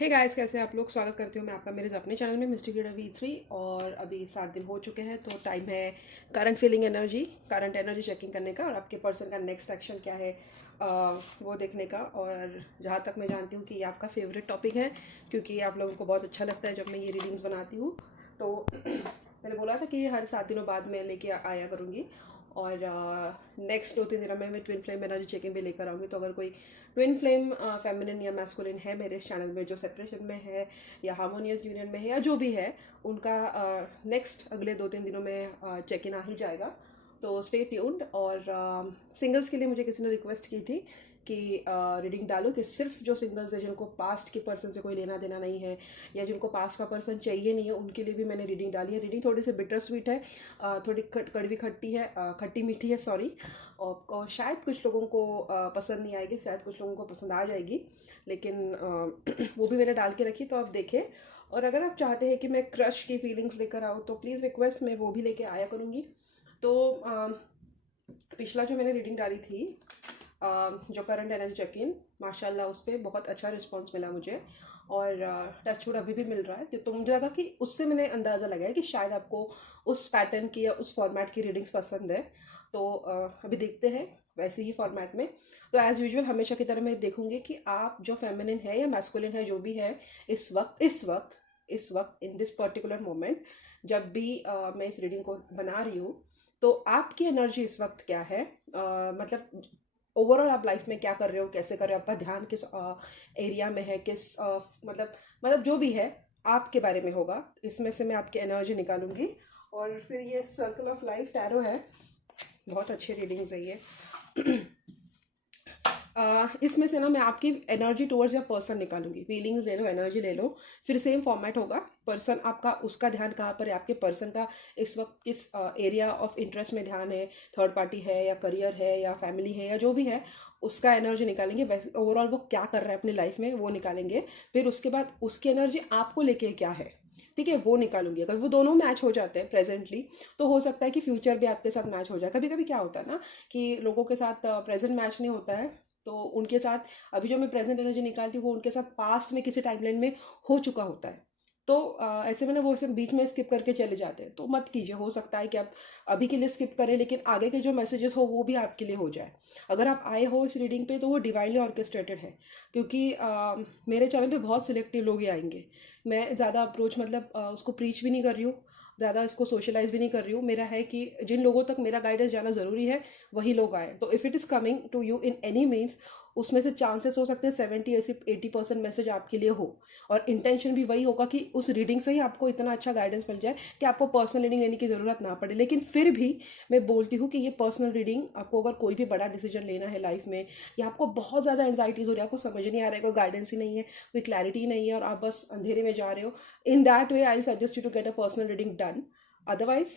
Hey guys, कैसे हैं आप लोग। स्वागत करती हूँ मैं आपका मेरे अपने चैनल में मिस्टी गिडा V3। और अभी 7 दिन हो चुके हैं, तो टाइम है करंट एनर्जी चेकिंग करने का और आपके पर्सन का नेक्स्ट एक्शन क्या है वो देखने का। और जहाँ तक मैं जानती हूँ कि ये आपका फेवरेट टॉपिक है, क्योंकि आप लोगों को बहुत अच्छा लगता है जब मैं ये रीडिंग्स बनाती हूँ। तो मैंने बोला था कि हर 7 दिनों बाद मैं लेके आया करूँगी। और नेक्स्ट 2-3 दिनों में मैं ट्विन फ्लेम एनर्जी चेकिंग भी लेकर आऊँगी। तो अगर कोई ट्विन फ्लेम फेमिनिन या मैस्कुलिन है मेरे चैनल में, जो सेपरेशन में है या हार्मोनियस यूनियन में है या जो भी है, उनका नेक्स्ट अगले 2-3 दिनों में चेक इन आ ही जाएगा। तो स्टे ट्यून्ड। और सिंगल्स के लिए मुझे किसी ने रिक्वेस्ट की थी कि रीडिंग डालो कि सिर्फ जो सिंगल्स है, जिनको पास्ट के पर्सन से कोई लेना देना नहीं है या जिनको पास्ट का पर्सन चाहिए नहीं है, उनके लिए भी मैंने रीडिंग डाली है। रीडिंग थोड़ी सी बिटर स्वीट है, थोड़ी कड़वी खट्टी है, खट्टी मीठी है, सॉरी। और शायद कुछ लोगों को पसंद नहीं आएगी, शायद कुछ लोगों को पसंद आ जाएगी, लेकिन वो भी मैंने डाल के रखी, तो आप देखें। और अगर आप चाहते हैं कि मैं क्रश की फीलिंग्स लेकर आऊँ तो प्लीज़ रिक्वेस्ट, मैं वो भी लेके आया करूँगी। तो पिछला जो मैंने रीडिंग डाली थी, जो करंट एनर्जी चेक इन, माशाल्लाह उस पर बहुत अच्छा रिस्पॉन्स मिला मुझे। और टचवुड अभी भी मिल रहा है। तो मुझे लगा कि उससे मैंने अंदाज़ा लगाया कि शायद आपको उस पैटर्न की या उस फॉर्मेट की रीडिंग्स पसंद है। तो अभी देखते हैं वैसे ही फॉर्मेट में। तो एज़ यूजुअल हमेशा की तरह मैं देखूंगी कि आप जो फेमिनिन है या मैस्कुलिन है, जो भी है, इस वक्त इन दिस पर्टिकुलर मोमेंट, जब भी मैं इस रीडिंग को बना रही हूँ, तो आपकी एनर्जी इस वक्त क्या है, मतलब ओवरऑल आप लाइफ में क्या कर रहे हो, कैसे कर रहे हो, आपका ध्यान किस एरिया में है, किस मतलब जो भी है आपके बारे में होगा। इसमें से मैं आपकी एनर्जी निकालूंगी। और फिर ये सर्कल ऑफ लाइफ टैरो है, बहुत अच्छी रीडिंग्स है ये। इसमें से ना मैं आपकी एनर्जी टुवर्ड्स या पर्सन निकालूंगी। फीलिंग्स ले लो, एनर्जी ले लो, फिर सेम फॉर्मेट होगा। पर्सन आपका, उसका ध्यान कहाँ पर है, आपके पर्सन का इस वक्त किस एरिया ऑफ इंटरेस्ट में ध्यान है, थर्ड पार्टी है या करियर है या फैमिली है या जो भी है, उसका एनर्जी निकालेंगे। वैसे ओवरऑल वो क्या कर रहा है अपनी लाइफ में, वो निकालेंगे। फिर उसके बाद उसकी एनर्जी आपको लेके क्या है, ठीक है, वो निकालूंगी। अगर वो दोनों मैच हो जाते हैं प्रेजेंटली, तो हो सकता है कि फ्यूचर भी आपके साथ मैच हो जाए। कभी कभी क्या होता है ना कि लोगों के साथ प्रेजेंट मैच नहीं होता है, तो उनके साथ अभी जो मैं प्रेजेंट एनर्जी निकालती हूँ वो उनके साथ पास्ट में किसी टाइमलाइन में हो चुका होता है। तो ऐसे में ना वो सब बीच में स्किप करके चले जाते हैं, तो मत कीजिए। हो सकता है कि आप अभी के लिए स्किप करें, लेकिन आगे के जो मैसेजेस हो वो भी आपके लिए हो जाए। अगर आप आए हो इस रीडिंग पे तो वो डिवाइनली ऑर्केस्ट्रेटेड है, क्योंकि मेरे चैनल पे बहुत सिलेक्टिव लोग ही आएंगे। मैं ज़्यादा अप्रोच, मतलब उसको प्रीच भी नहीं कर रही हूँ, ज़्यादा इसको सोशलाइज भी नहीं कर रही हूँ। मेरा है कि जिन लोगों तक मेरा गाइडेंस जाना ज़रूरी है वही लोग आए। तो if it is coming to you in any means, उसमें से चांसेस हो सकते हैं 70-80% मैसेज आपके लिए हो। और इंटेंशन भी वही होगा कि उस रीडिंग से ही आपको इतना अच्छा गाइडेंस मिल जाए कि आपको पर्सनल रीडिंग लेने की ज़रूरत ना पड़े। लेकिन फिर भी मैं बोलती हूँ कि ये पर्सनल रीडिंग आपको, अगर कोई भी बड़ा डिसीजन लेना है लाइफ में, या आपको बहुत ज़्यादा एंजाइटीज हो रही है, आपको समझ नहीं आ रहा है, कोई गाइडेंस ही नहीं है, कोई क्लैरिटी नहीं है और आप बस अंधेरे में जा रहे हो, in that way I suggest you to get a personal reading done. Otherwise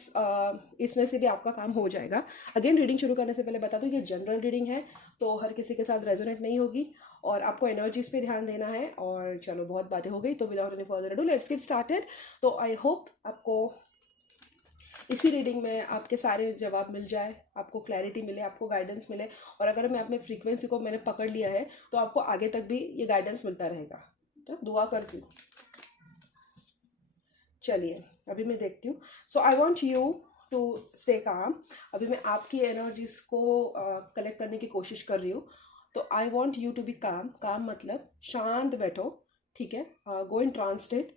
इसमें से भी आपका काम हो जाएगा। अगेन, रीडिंग शुरू करने से पहले बता दूं, ये जनरल रीडिंग है, तो हर किसी के साथ रेजोनेट नहीं होगी और आपको एनर्जीज पे ध्यान देना है। और चलो, बहुत बातें हो गई, तो without any further ado let's get started. तो आई होप आपको इसी रीडिंग में आपके सारे जवाब मिल जाए, आपको क्लैरिटी मिले, आपको गाइडेंस मिले। और अगर मैं अपने फ्रीक्वेंसी को मैंने पकड़ लिया है, तो आपको आगे तक भी ये गाइडेंस मिलता रहेगा। तो दुआ करती हूँ। चलिए, अभी मैं देखती हूँ। So I want you to stay calm. अभी मैं आपकी एनर्जीज को कलेक्ट करने की कोशिश कर रही हूँ। तो I want you to be calm. Calm मतलब शांत बैठो, ठीक है। गो इन ट्रांस स्टेट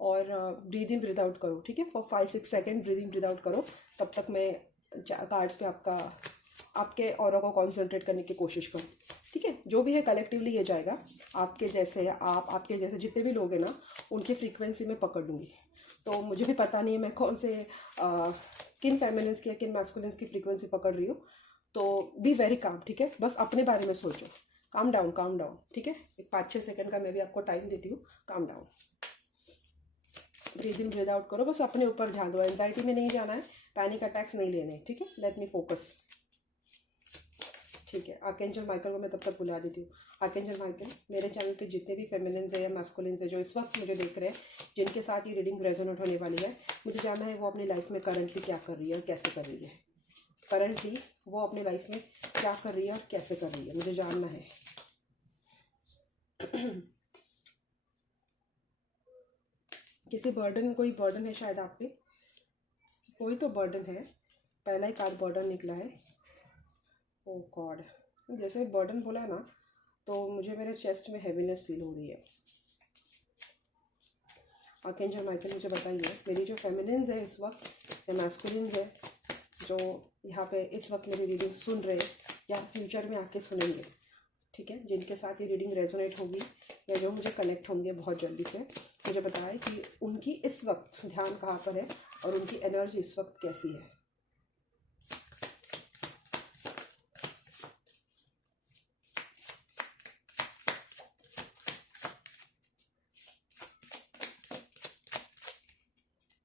और ब्रीद इन ब्रीद आउट करो, ठीक है। For 5-6 second breathe in breathe out करो। तब तक मैं कार्ड्स पे आपके ऑरा को कॉन्सेंट्रेट करने की कोशिश करूँ, ठीक है। जो भी है कलेक्टिवली ये जाएगा। आपके जैसे आपके जैसे जितने भी लोग हैं ना, उनकी फ्रीक्वेंसी में पकड़ लूँगी। तो मुझे भी पता नहीं है मैं कौन से किन फेमिनिन्स की या किन मैस्कुलिन्स की फ्रीक्वेंसी पकड़ रही हूँ। तो बी वेरी काम, ठीक है। बस अपने बारे में सोचो। काम डाउन, ठीक है। एक 5-6 सेकंड का मैं भी आपको टाइम देती हूँ। Calm down, breathe in breathe out करो। बस अपने ऊपर ध्यान दो, एंजाइटी में नहीं जाना है, पैनिक अटैक्स नहीं लेने, ठीक है। लेट मी फोकस, ठीक है। आर्कएंजल माइकल को मैं तब तक बुला देती हूँ। आर्कएंजल माइकल, मेरे चैनल पे जितने भी फेमिनिन्स है या मैस्कुलिन्स है जो इस वक्त मुझे देख रहे हैं, जिनके साथ ये रीडिंग रेजोनेट होने वाली है, मुझे जानना है वो अपनी लाइफ में करंटली क्या कर रही है और कैसे कर रही है। करंटली वो अपनी लाइफ में क्या कर रही है और कैसे कर रही है, मुझे जानना है। किसी बर्डन, कोई बर्डन है शायद आप पे, कोई तो बर्डन है। पहला ही कार्ड बर्डन निकला है। ओ गॉड, जैसे बर्डन बोला ना तो मुझे मेरे चेस्ट में हैवीनेस फील हो रही है। आर्कएंजल माइकल मुझे बताइए, मेरी जो फेमिनिन्स है इस वक्त या मैस्कुलिन्स है जो यहाँ पे इस वक्त मेरी रीडिंग सुन रहे या फ्यूचर में आके सुनेंगे, ठीक है, जिनके साथ ये रीडिंग रेजोनेट होगी या जो मुझे कनेक्ट होंगे बहुत जल्दी से, मुझे बताएं कि उनकी इस वक्त ध्यान कहाँ पर है और उनकी एनर्जी इस वक्त कैसी है।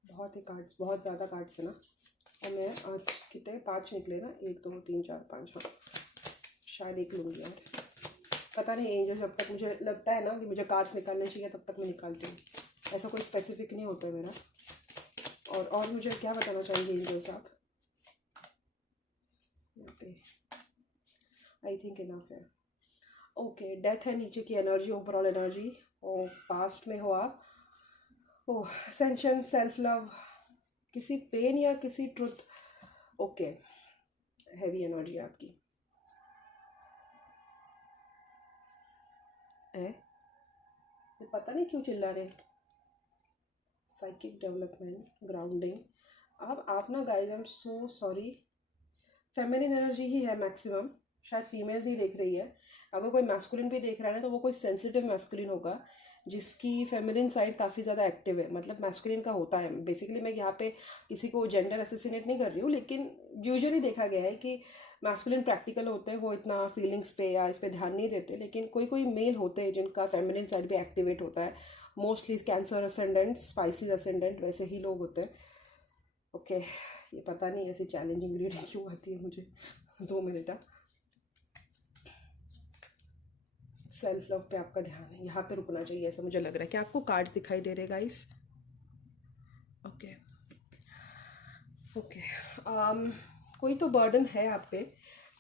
बहुत ही कार्ड्स, बहुत ज़्यादा कार्ड्स है ना, और मैं आज कितने 5 निकले ना, 1 2 3 4 5, हाँ शायद एक लूँगी यार, पता नहीं एंजल, जब तक मुझे लगता है ना कि मुझे कार्ड्स निकालने चाहिए तब तक मैं निकालती हूँ, ऐसा कोई स्पेसिफिक नहीं होता है मेरा। और मुझे क्या बताना चाहेंगे एंजल्स आप? आई थिंक इनफ है। ओके, डेथ है नीचे की एनर्जी, ओवरऑल एनर्जी, और पास्ट में हो आप, ओह असेंशन, सेल्फ लव, किसी पेन या किसी ट्रुथ, ओके, हैवी एनर्जी आपकी है। ये पता नहीं क्यों चिल्ला रहे। साइकिक डेवलपमेंट, ग्राउंडिंग, अब आप ना guys, I am so sorry, feminine energy ही है मैक्सिमम, शायद फीमेल्स ही देख रही है। अगर कोई मैस्कुलिन भी देख रहा है ना तो वो कोई सेंसिटिव मैस्कुलिन होगा जिसकी फेमिनिन साइड काफ़ी ज़्यादा एक्टिव है, मतलब मैस्कुलिन का होता है बेसिकली। मैं यहाँ पे किसी को जेंडर असेसिनेट नहीं कर रही हूँ, लेकिन यूजुअली देखा गया है कि मैस्कुलिन प्रैक्टिकल होते हैं, वो इतना फीलिंग्स पे या इस पे ध्यान नहीं देते, लेकिन कोई कोई मेल होते हैं जिनका फेमिनिन साइड भी एक्टिवेट होता है, mostly cancer ascendant, Pisces ascendant, वैसे ही लोग होते हैं। ओके, ये पता नहीं ऐसी चैलेंजिंग रीडिंग क्यों आती है मुझे। 2 मिनट। सेल्फ लव पे आपका ध्यान है, यहाँ पे रुकना चाहिए ऐसा मुझे लग रहा है। क्या आपको कार्ड्स दिखाई दे रहे गाइस? ओके ओके, कोई तो बर्डन है आप पे,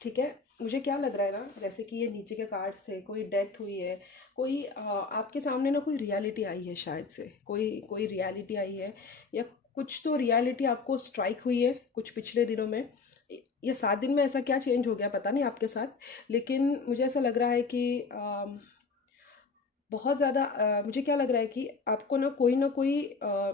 ठीक है। मुझे क्या लग रहा है ना, जैसे कि ये नीचे के कार्ड्स थे, कोई डेथ हुई है, कोई आपके सामने ना कोई रियलिटी आई है, शायद से कोई कोई रियलिटी आई है, या कुछ तो रियलिटी आपको स्ट्राइक हुई है कुछ पिछले दिनों में। ये 7 दिन में ऐसा क्या चेंज हो गया पता नहीं आपके साथ, लेकिन मुझे ऐसा लग रहा है कि बहुत ज़्यादा मुझे क्या लग रहा है कि आपको ना कोई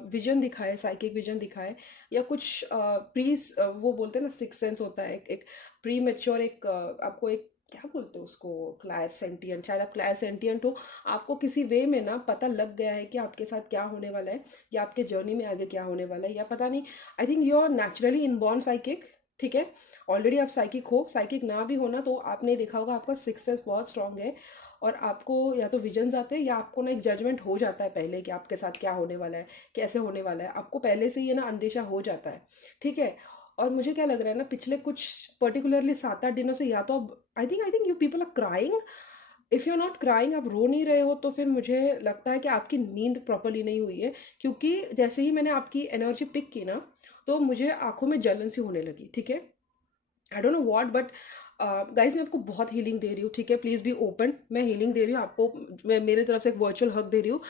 विजन दिखा है, साइकिक विजन दिखा है, या कुछ वो बोलते हैं ना सिक्स सेंस होता है, एक प्री मेच्योर, एक आपको एक क्या बोलते हैं उसको, क्लायर सेंटियंट, शायद आप क्लायर सेंटियंट हो, आपको किसी वे में ना पता लग गया है कि आपके साथ क्या होने वाला है या आपके जर्नी में आगे क्या होने वाला है, या पता नहीं। I think you are naturally inborn psychic, ठीक है, ऑलरेडी आप साइकिक हो, साइकिक ना भी होना तो आपने देखा होगा आपका सिक्स सेंस बहुत स्ट्रांग है, और आपको या तो विजन्स आते हैं या आपको ना एक जजमेंट हो जाता है पहले कि आपके साथ क्या होने वाला है, कैसे होने वाला है, आपको पहले से ये ना अंदेशा हो जाता है, ठीक है। और मुझे क्या लग रहा है ना, पिछले कुछ पर्टिकुलरली 7-8 दिनों से या तो I think you people are crying, if you are not crying, आप रो नहीं रहे हो, तो फिर मुझे लगता है कि आपकी नींद प्रॉपरली नहीं हुई है, क्योंकि जैसे ही मैंने आपकी एनर्जी पिक की ना तो मुझे आंखों में जलन सी होने लगी, ठीक है। I don't know what, but guys मैं आपको बहुत हीलिंग दे रही हूँ, ठीक है, प्लीज़ बी ओपन, मैं हीलिंग दे रही हूँ आपको, मैं मेरे तरफ से एक वर्चुअल हग दे रही हूँ।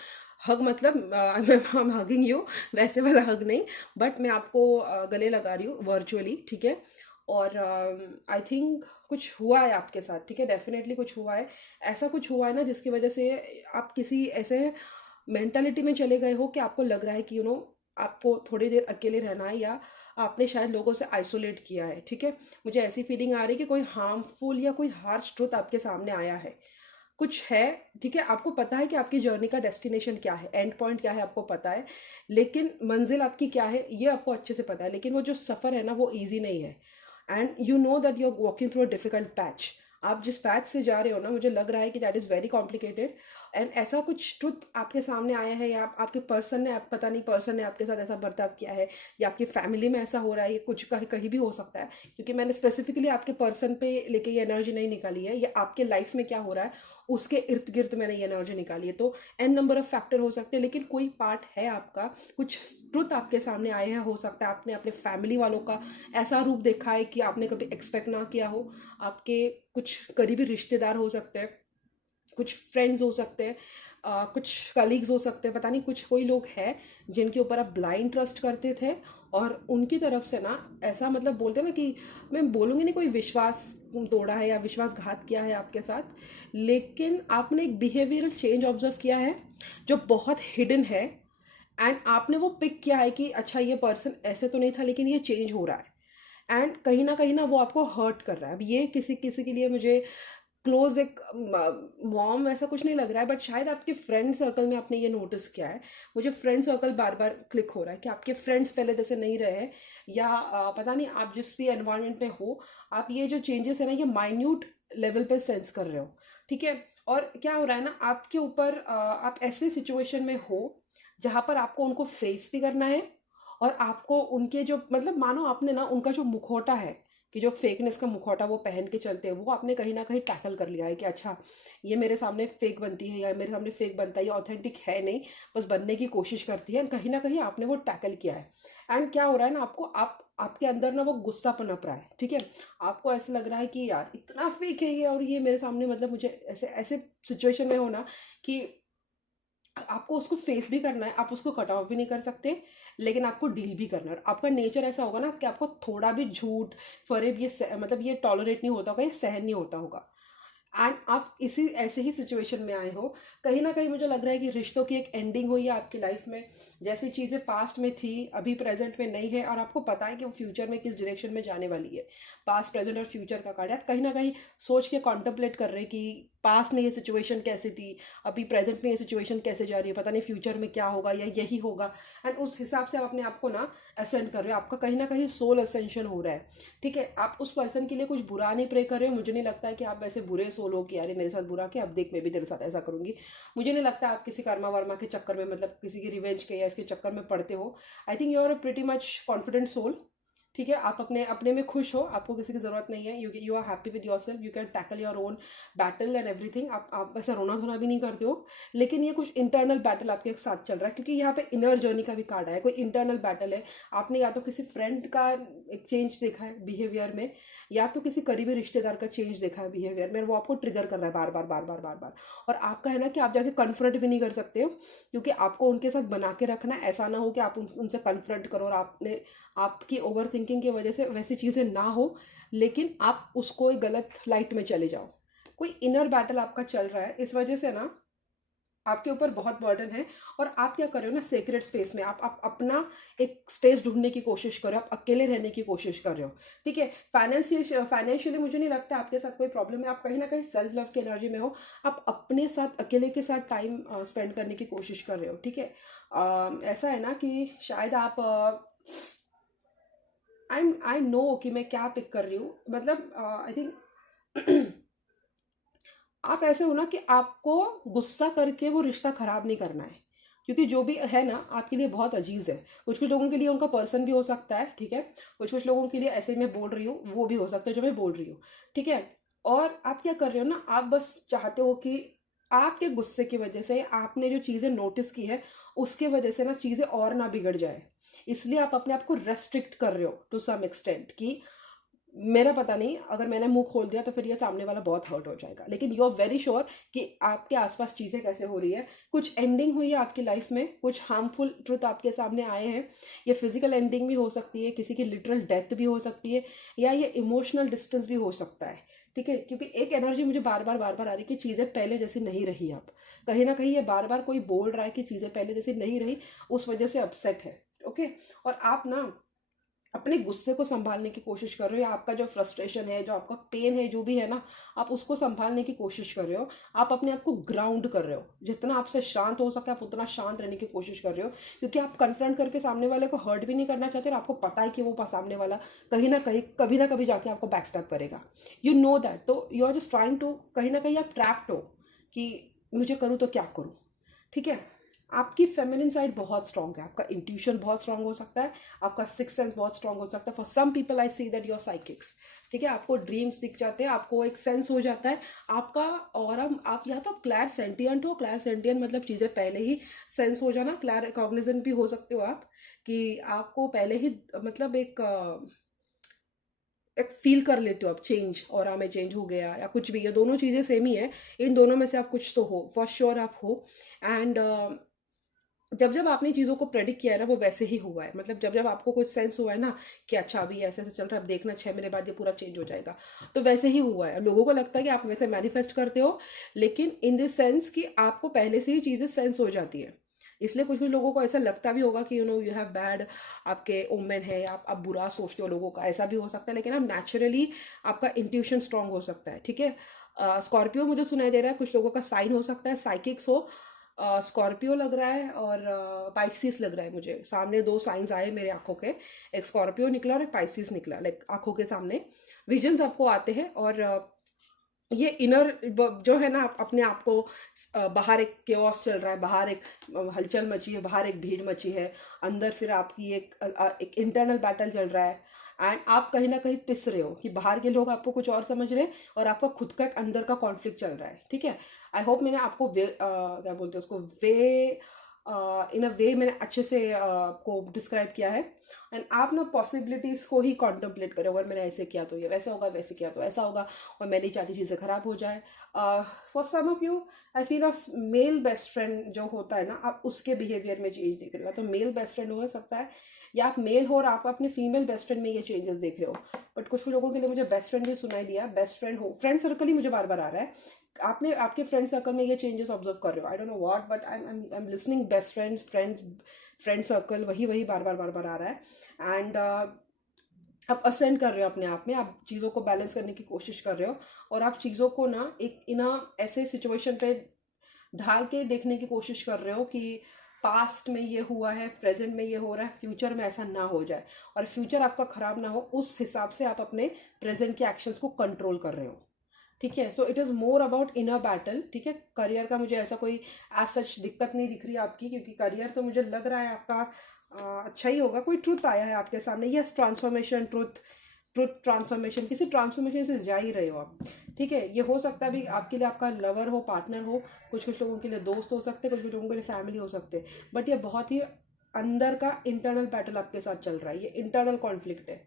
हग मतलब आई एम हगिंग यू, वैसे वाला हग नहीं, बट मैं आपको गले लगा रही हूँ वर्चुअली, ठीक है। और आई थिंक कुछ हुआ है आपके साथ, ठीक है, डेफिनेटली कुछ हुआ है, ऐसा कुछ हुआ है ना जिसकी वजह से आप किसी ऐसे मेंटालिटी में चले गए हो कि आपको लग रहा है कि आपको थोड़ी देर अकेले रहना है, या आपने शायद लोगों से आइसोलेट किया है, ठीक है। मुझे ऐसी फीलिंग आ रही है कि कोई हार्मफुल या कोई हार्श ट्रुथ आपके सामने आया है, कुछ है, ठीक है। आपको पता है कि आपकी जर्नी का डेस्टिनेशन क्या है, एंड पॉइंट क्या है, आपको पता है, लेकिन मंजिल आपकी क्या है ये आपको अच्छे से पता है, लेकिन वो जो सफ़र है ना वो ईजी नहीं है, and you know that you are walking through a difficult patch. आप जिस पैच से जा रहे हो ना, मुझे लग रहा है कि that is very complicated, and ऐसा कुछ ट्रुथ आपके सामने आया है, या आपके पर्सन ने, आप पता नहीं पर्सन ने आपके साथ ऐसा बर्ताव किया है, या आपकी फैमिली में ऐसा हो रहा है, ये कुछ कहीं कहीं भी हो सकता है, क्योंकि मैंने स्पेसिफिकली आपके पर्सन पे लेके ये एनर्जी नहीं निकाली है, या आपके लाइफ में क्या हो रहा है उसके इर्द गिर्द मैंने ये एनर्जी निकाली है, तो एन नंबर ऑफ फैक्टर हो सकते हैं, लेकिन कोई पार्ट है आपका, कुछ ट्रुथ आपके सामने आए हैं, हो सकता है आपने अपने फैमिली वालों का ऐसा रूप देखा है कि आपने कभी एक्सपेक्ट ना किया हो, आपके कुछ करीबी रिश्तेदार हो सकते हैं, कुछ फ्रेंड्स हो सकते हैं, कुछ कलीग्स हो सकते हैं, पता नहीं कुछ कोई लोग हैं जिनके ऊपर आप ब्लाइंड ट्रस्ट करते थे और उनकी तरफ से ना ऐसा मतलब बोलते हैं ना कि मैं बोलूँगी नहीं कोई विश्वास तोड़ा है या विश्वासघात किया है आपके साथ, लेकिन आपने एक बिहेवियरल चेंज ऑब्जर्व किया है जो बहुत हिडन है एंड आपने वो पिक किया है कि अच्छा ये पर्सन ऐसे तो नहीं था लेकिन ये चेंज हो रहा है एंड कहीं ना वो आपको हर्ट कर रहा है। अब ये किसी किसी के लिए मुझे क्लोज एक मॉम ऐसा कुछ नहीं लग रहा है, बट शायद आपके फ्रेंड सर्कल में आपने ये नोटिस किया है। मुझे फ्रेंड सर्कल बार बार क्लिक हो रहा है कि आपके फ्रेंड्स पहले जैसे नहीं रहे हैं या पता नहीं आप जिस भी एनवायरनमेंट में हो आप ये जो चेंजेस है ना ये माइन्यूट लेवल पे सेंस कर रहे हो, ठीक है। और क्या हो रहा है ना आपके ऊपर आप ऐसे सिचुएशन में हो जहां पर आपको उनको फेस भी करना है और आपको उनके जो मतलब मानो आपने ना उनका जो मुखौटा है कि जो फेकनेस का मुखौटा वो पहन के चलते हैं वो आपने कहीं ना कहीं टैकल कर लिया है कि अच्छा ये मेरे सामने फेक बनती है या मेरे सामने फेक बनता है, ये ऑथेंटिक है नहीं, बस बनने की कोशिश करती है। कहीं ना कहीं आपने वो टैकल किया है एंड क्या हो रहा है ना आपको आपके अंदर ना वो गुस्सा पनप रहा है, ठीक है। आपको ऐसा लग रहा है कि यार इतना फेक है ये और ये मेरे सामने मतलब मुझे ऐसे ऐसे सिचुएशन में हो ना कि आपको उसको फेस भी करना है, आप उसको कट ऑफ भी नहीं कर सकते लेकिन आपको डील भी करना है। आपका नेचर ऐसा होगा ना कि आपको थोड़ा भी झूठ फरेब ये मतलब ये टॉलरेट नहीं होता होगा, ये सहन नहीं होता होगा एंड आप इसी ऐसे ही सिचुएशन में आए हो। कहीं ना कहीं मुझे लग रहा है कि रिश्तों की एक एंडिंग हुई है आपकी लाइफ में, जैसी चीज़ें पास्ट में थी अभी प्रेजेंट में नहीं है और आपको पता है कि वो फ्यूचर में किस डायरेक्शन में जाने वाली है। पास्ट प्रेजेंट और फ्यूचर का कार्ड है, आप कहीं ना कहीं सोच के कॉन्टम्पलेट कर रहे हैं कि पास्ट में ये सिचुएशन कैसी थी, अभी प्रेजेंट में ये सिचुएशन कैसे जा रही है, पता नहीं फ्यूचर में क्या होगा या यही होगा एंड उस हिसाब से आप अपने आप को ना असेंड कर रहे हो। आपका कहीं ना कहीं सोल असेंशन हो रहा है, ठीक है। आप उस पर्सन के लिए कुछ बुरा नहीं प्रे कर रहे हो, मुझे नहीं लगता है कि आप वैसे बुरे सोल हो कि अरे मेरे साथ बुरा किया अब देख मैं भी तेरे साथ ऐसा करूंगी। मुझे नहीं लगता आप किसी कर्मा वर्मा के चक्कर में मतलब किसी की रिवेंज के या इसके चक्कर में पड़ते हो। I think you are a pretty much confident soul, ठीक है। आप अपने अपने में खुश हो, आपको किसी की जरूरत नहीं है, you are happy with yourself, you can tackle your own battle and everything. आप ऐसा रोना धोना भी नहीं करते हो लेकिन ये कुछ इंटरनल बैटल आपके साथ चल रहा है क्योंकि यहाँ पे इनर जर्नी का भी कार्ड है, कोई इंटरनल बैटल है। आपने या तो किसी फ्रेंड का एक चेंज देखा है बिहेवियर में या तो किसी करीबी रिश्तेदार का चेंज देखा है बिहेवियर में, वो आपको ट्रिगर कर रहा है बार बार बार बार बार बार। और आपका है ना कि आप जाके कन्फ्रंट भी नहीं कर सकते हो क्योंकि आपको उनके साथ बना के रखना है, ऐसा ना हो कि आप उनसे कन्फ्रंट करो और आपने आपकी ओवर थिंकिंग की वजह से वैसी चीज़ें ना हो लेकिन आप उसको एक गलत लाइट में चले जाओ। कोई इनर बैटल आपका चल रहा है, इस वजह से ना आपके ऊपर बहुत बर्डन है और आप क्या कर रहे हो ना सेक्रेट स्पेस में आप अपना एक स्पेस ढूंढने की कोशिश कर रहे हो, आप अकेले रहने की कोशिश कर रहे हो, ठीक है। फाइनेंशियली मुझे नहीं लगता आपके साथ कोई प्रॉब्लम है, आप कहीं ना कहीं सेल्फ लव की एनर्जी में हो, आप अपने साथ अकेले के साथ टाइम स्पेंड करने की कोशिश कर रहे हो, ठीक है। ऐसा है ना कि शायद आप आई नो कि मैं क्या पिक कर रही हूँ, मतलब आई थिंक आप ऐसे हो ना कि आपको गुस्सा करके वो रिश्ता खराब नहीं करना है क्योंकि जो भी है ना आपके लिए बहुत अजीज है। कुछ कुछ लोगों के लिए उनका पर्सन भी हो सकता है, ठीक है। कुछ कुछ लोगों के लिए ऐसे मैं बोल रही हूँ वो भी हो सकता है जो मैं बोल रही हूँ, ठीक है। और आप क्या कर रहे हो ना, आप बस चाहते हो कि आपके गुस्से की वजह से आपने जो चीज़ें नोटिस की है उसके वजह से ना चीज़ें और ना बिगड़ जाए, इसलिए आप अपने आप को रेस्ट्रिक्ट कर रहे हो टू सम एक्सटेंट कि मेरा पता नहीं अगर मैंने मुंह खोल दिया तो फिर ये सामने वाला बहुत हर्ट हो जाएगा, लेकिन यू आर वेरी श्योर कि आपके आसपास चीज़ें कैसे हो रही है, कुछ एंडिंग हुई है आपकी लाइफ में, कुछ हार्मफुल ट्रुथ आपके सामने आए हैं। ये फिजिकल एंडिंग भी हो सकती है, किसी की लिटरल डेथ भी हो सकती है या ये इमोशनल डिस्टेंस भी हो सकता है, ठीक है। क्योंकि एक एनर्जी मुझे बार बार आ रही कि चीज़ें पहले जैसी नहीं रही, अब कहीं ना कहीं ये बार बार कोई बोल रहा है कि चीज़ें पहले जैसी नहीं रही, उस वजह से अपसेट है, ओके। और आप ना अपने गुस्से को संभालने की कोशिश कर रहे हो या आपका जो फ्रस्ट्रेशन है, जो आपका पेन है, जो भी है ना, आप उसको संभालने की कोशिश कर रहे हो। आप अपने आप को ग्राउंड कर रहे हो, जितना आपसे शांत हो सके आप उतना शांत रहने की कोशिश कर रहे हो क्योंकि आप कन्फ्रंट करके सामने वाले को हर्ट भी नहीं करना चाहते और आपको पता है कि वो सामने वाला कहीं ना कभी जाके आपको बैकस्टैप करेगा, यू नो दैट। तो you are just trying to, कहीं ना कहीं आप ट्रैप्ड हो कि मुझे करूँ तो क्या करूँ, ठीक है। आपकी फेमिनिन साइड बहुत स्ट्रांग है, आपका इंट्यूशन बहुत स्ट्रांग हो सकता है, आपका सिक्स सेंस बहुत स्ट्रांग हो सकता है। For some people I see that you are psychics, ठीक है। आपको ड्रीम्स दिख जाते हैं, आपको एक सेंस हो जाता है आपका। और आप या तो क्लैर सेंटियंट हो, क्लैर सेंटियंट मतलब चीज़ें पहले ही सेंस हो जाना, क्लैर कॉग्निजेंट भी हो सकते हो आप कि आपको पहले ही मतलब एक एक फील कर लेते हो आप चेंज, और में चेंज हो गया या कुछ भी, ये दोनों चीज़ें सेम ही है, इन दोनों में से आप कुछ तो हो, फॉर श्योर आप हो। एंड जब जब आपने चीज़ों को प्रेडिक्ट किया है ना, वो वैसे ही हुआ है। मतलब जब जब आपको कुछ सेंस हुआ है ना कि अच्छा अभी ऐसे ऐसे चल रहा है, अब देखना 6 महीने बाद ये पूरा चेंज हो जाएगा, तो वैसे ही हुआ है। लोगों को लगता है कि आप वैसे मैनिफेस्ट करते हो, लेकिन इन द सेंस कि आपको पहले से ही चीज़ें सेंस हो जाती है। इसलिए कुछ कुछ लोगों को ऐसा लगता भी होगा कि यू हैव बैड, आपके ओमेन है, या आप बुरा सोचते हो लोगों का, ऐसा भी हो सकता है। लेकिन आप नेचुरली, आपका इंट्यूशन स्ट्रांग हो सकता है, ठीक है। स्कॉर्पियो मुझे सुनाई दे रहा है, कुछ लोगों का साइन हो सकता है साइकिक्स हो। स्कॉर्पियो लग रहा है और पाइसिस लग रहा है। मुझे सामने दो साइंस आए मेरे आंखों के, एक स्कॉर्पियो निकला और एक पाइसिस निकला, लाइक आंखों के सामने विजन्स आपको आते हैं। और ये इनर जो है ना, आप अपने आप को बाहर एक केओस चल रहा है, बाहर एक हलचल मची है, बाहर एक भीड़ मची है, अंदर फिर आपकी एक इंटरनल बैटल चल रहा है। एंड आप कहीं ना कहीं पिस रहे हो कि बाहर के लोग आपको कुछ और समझ रहे हैं और आपका खुद का एक अंदर का कॉन्फ्लिक्ट चल रहा है, ठीक है। आई होप मैंने आपको क्या बोलते हैं उसको, वे इन अ वे मैंने अच्छे से आपको डिस्क्राइब किया है। एंड आप ना पॉसिबिलिटीज को ही कॉन्टम्पलेट करो, अगर मैंने ऐसे किया तो ये वैसा होगा, वैसे किया तो ऐसा होगा, और मैं नहीं चाहती चीज़ें खराब हो जाए। For some of you I feel of male best friend जो होता है ना, आप उसके बिहेवियर में चेंज देख रहे हो। तो मेल बेस्ट फ्रेंड हो सकता है, या आप मेल हो और आप अपने फीमेल बेस्ट फ्रेंड में ये चेंजेस देख रहे हो। बट कुछ लोगों के लिए मुझे बेस्ट फ्रेंड भी सुनाई दिया, बेस्ट फ्रेंड हो, फ्रेंड सर्कल ही मुझे बार बार आ रहा है। आपने आपके फ्रेंड सर्कल में ये चेंजेस ऑब्जर्व कर रहे हो, I don't know what, but I am listening best friend circle, वही वही बार बार आ रहा है। एंड आप असेंड कर रहे हो अपने आप में, आप चीज़ों को बैलेंस करने की कोशिश कर रहे हो, और आप चीज़ों को ना एक ऐसे सिचुएशन पे ढाल के देखने की कोशिश कर रहे हो कि पास्ट में ये हुआ है, प्रेजेंट में ये हो रहा है, फ्यूचर में ऐसा ना हो जाए, और फ्यूचर आपका खराब ना हो, उस हिसाब से आप अपने प्रेजेंट के एक्शंस को कंट्रोल कर रहे हो, ठीक है। So it is more about inner battle, ठीक है। करियर का मुझे ऐसा कोई एज सच दिक्कत नहीं दिख रही आपकी, क्योंकि करियर तो मुझे लग रहा है आपका अच्छा ही होगा। कोई ट्रुथ आया है आपके सामने, यस, ट्रांसफॉर्मेशन, ट्रुथ ट्रांसफॉर्मेशन, किसी ट्रांसफॉर्मेशन से जा ही रहे हो आप, ठीक है। ये हो सकता है भी आपके लिए आपका लवर हो, पार्टनर हो, कुछ कुछ लोगों के लिए दोस्त हो सकते हैं, कुछ कुछ लोगों के लिए फैमिली हो सकते हैं, बट ये बहुत ही अंदर का इंटरनल बैटल आपके साथ चल रहा है, ये इंटरनल कॉन्फ्लिक्ट है।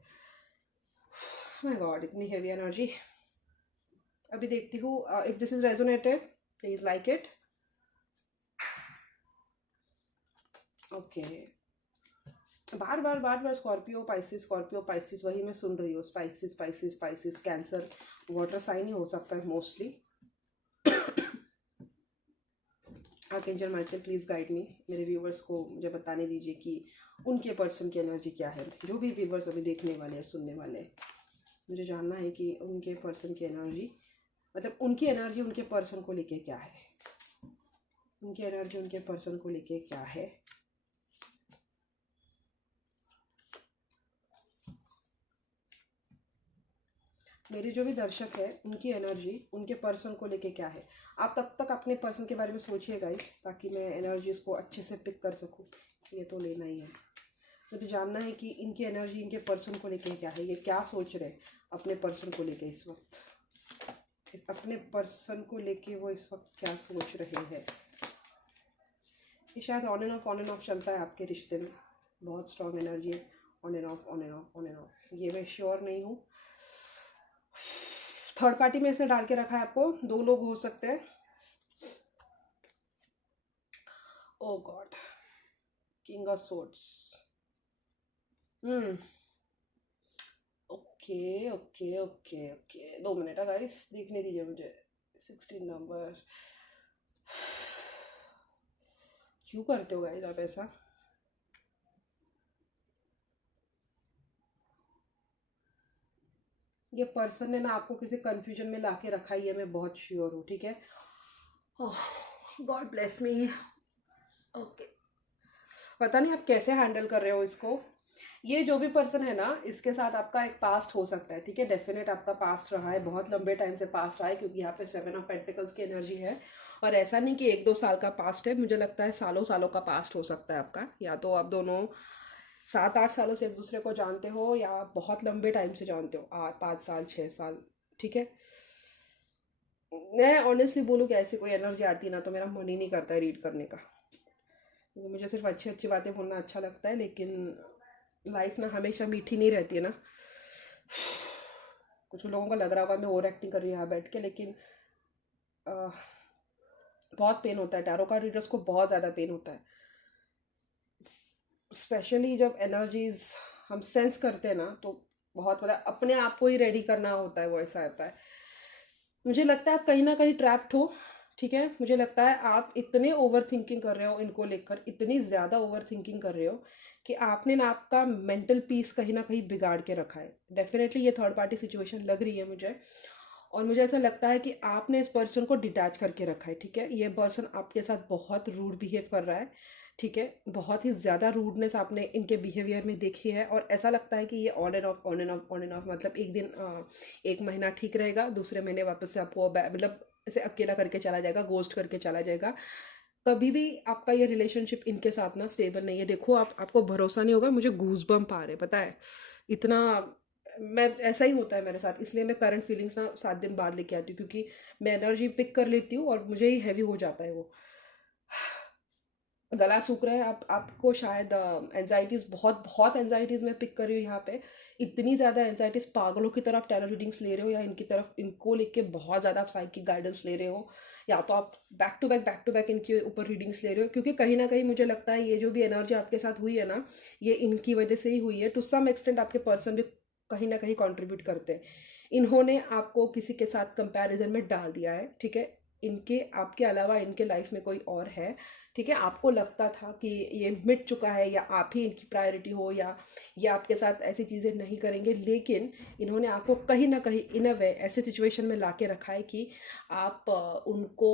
माय गॉड, इतनी हेवी एनर्जी। अभी देखती हूँ, if this is resonated please like it. Okay, bar bar Scorpio Pisces वही मैं सुन रही हूँ, स्पाइसिस कैंसर, वाटर साइन ही हो सकता है mostly. Archangel Michael please guide me, मेरे व्यूवर्स को मुझे बताने दीजिए कि उनके पर्सन की एनर्जी क्या है। जो भी व्यूवर्स अभी देखने वाले हैं, सुनने वाले हैं, मुझे जानना है कि उनके पर्सन की एनर्जी, मतलब उनकी एनर्जी उनके पर्सन को लेके क्या है, उनकी एनर्जी उनके पर्सन को लेके क्या है। मेरे जो भी दर्शक है, उनकी एनर्जी उनके पर्सन को लेके क्या है। आप तब तक अपने पर्सन के बारे में सोचिए गाइस, ताकि मैं एनर्जीज को अच्छे से पिक कर सकूं। ये तो लेना ही है, मुझे जानना है कि इनकी एनर्जी इनके पर्सन को लेके क्या है, ये क्या सोच रहे हैं अपने पर्सन को लेके इस वक्त, अपने पर्सन को लेके वो इस वक्त क्या सोच रहे हैं। ये शायद ऑन एंड ऑफ चलता है आपके रिश्ते में, बहुत स्ट्रॉन्ग एनर्जी है, ऑन एंड ऑफ, ये मैं श्योर नहीं हूँ। थर्ड पार्टी में इसने डाल के रखा है आपको, 2 लोग हो सकते हैं। Oh god, king of swords. Okay 2 minute guys, देखने दीजिए मुझे। 16 नंबर, क्यों करते हो गाइस आप ऐसा? ये पर्सन ने ना आपको किसी कंफ्यूजन में लाके रखा ही है, मैं बहुत श्योर हूँ, ठीक है। God bless me. ओके, पता नहीं आप कैसे हैंडल कर रहे हो इसको। ये जो भी पर्सन है ना, इसके साथ आपका एक पास्ट हो सकता है, ठीक है। डेफिनेट आपका पास्ट रहा है, बहुत लंबे टाइम से पास्ट रहा है, क्योंकि यहाँ पे 7 ऑफ पेंटिकल्स की एनर्जी है। और ऐसा नहीं कि 1-2 साल का पास्ट है, मुझे लगता है सालों सालों का पास्ट हो सकता है आपका। या तो आप दोनों 7-8 सालों से एक दूसरे को जानते हो, या बहुत लंबे टाइम से जानते हो, 5 साल 6 साल, ठीक है। मैं ऑनेस्टली बोलूँ कि ऐसी कोई एनर्जी आती ना तो मेरा मन ही नहीं करता है रीड करने का, क्योंकि मुझे सिर्फ अच्छी अच्छी बातें बोलना अच्छा लगता है। लेकिन लाइफ ना हमेशा मीठी नहीं रहती है ना। कुछ लोगों को लग रहा होगा मैं ओवर एक्टिंग कर रही हूँ यहाँ बैठ के, लेकिन अ, बहुत पेन होता है। टैरो कार्ड रीडर्स को बहुत ज़्यादा पेन होता है, स्पेशली जब एनर्जीज हम सेंस करते हैं ना, तो बहुत मतलब अपने आप को ही रेडी करना होता है, वो ऐसा होता है। मुझे लगता है आप कहीं ना कहीं ट्रैप्ड हो, ठीक है। मुझे लगता है आप इतने ओवर थिंकिंग कर रहे हो इनको लेकर, इतनी ज़्यादा ओवर थिंकिंग कर रहे हो कि आपने ना आपका मेंटल पीस कहीं ना कहीं बिगाड़ के रखा है। डेफिनेटली ये थर्ड पार्टी सिचुएशन लग रही है मुझे, और मुझे ऐसा लगता है कि आपने इस पर्सन को डिटैच करके रखा है, ठीक है। ये पर्सन आपके साथ बहुत रूड बिहेव कर रहा है, ठीक है। बहुत ही ज़्यादा रूडनेस आपने इनके बिहेवियर में देखी है, और ऐसा लगता है कि ये on end of on end of on end of, मतलब एक दिन एक महीना ठीक रहेगा, दूसरे महीने वापस से आपको मतलब ऐसे अकेला करके चला जाएगा, गोस्ट करके चला जाएगा। कभी भी आपका ये रिलेशनशिप इनके साथ ना स्टेबल नहीं है। देखो आपको भरोसा नहीं होगा, मुझे गूज बम्प आ रहे, पता है इतना। मैं ऐसा ही होता है मेरे साथ, इसलिए मैं करंट फीलिंग्स ना 7 दिन बाद लेके आती हूँ, क्योंकि मैं एनर्जी पिक कर लेती हूँ और मुझे ही हैवी हो जाता है वो। गला सूख रहा है। आपको शायद एनजाइटीज, बहुत बहुत एनजाइटीज मैं पिक कर रही हूँ यहाँ पे। इतनी ज़्यादा एनजाइटीज, पागलों की तरफ आप टैरो रीडिंग्स ले रहे हो, या इनकी तरफ इनको लेके बहुत ज़्यादा आप साइकिक गाइडेंस ले रहे हो, या तो आप बैक टू बैक इनके ऊपर रीडिंग्स ले रहे हो। क्योंकि कहीं ना कहीं मुझे लगता है ये जो भी एनर्जी आपके साथ हुई है ना, ये इनकी वजह से ही हुई है। टू सम एक्सटेंट आपके पर्सन भी कहीं ना कहीं कॉन्ट्रीब्यूट करते हैं। इन्होंने आपको किसी के साथ कंपैरिजन में डाल दिया है, ठीक है। इनके आपके अलावा इनके लाइफ में कोई और है, ठीक है। आपको लगता था कि ये मिट चुका है, या आप ही इनकी प्रायोरिटी हो, या ये आपके साथ ऐसी चीज़ें नहीं करेंगे, लेकिन इन्होंने आपको कहीं ना कहीं इन अ वे ऐसे सिचुएशन में ला के रखा है कि आप उनको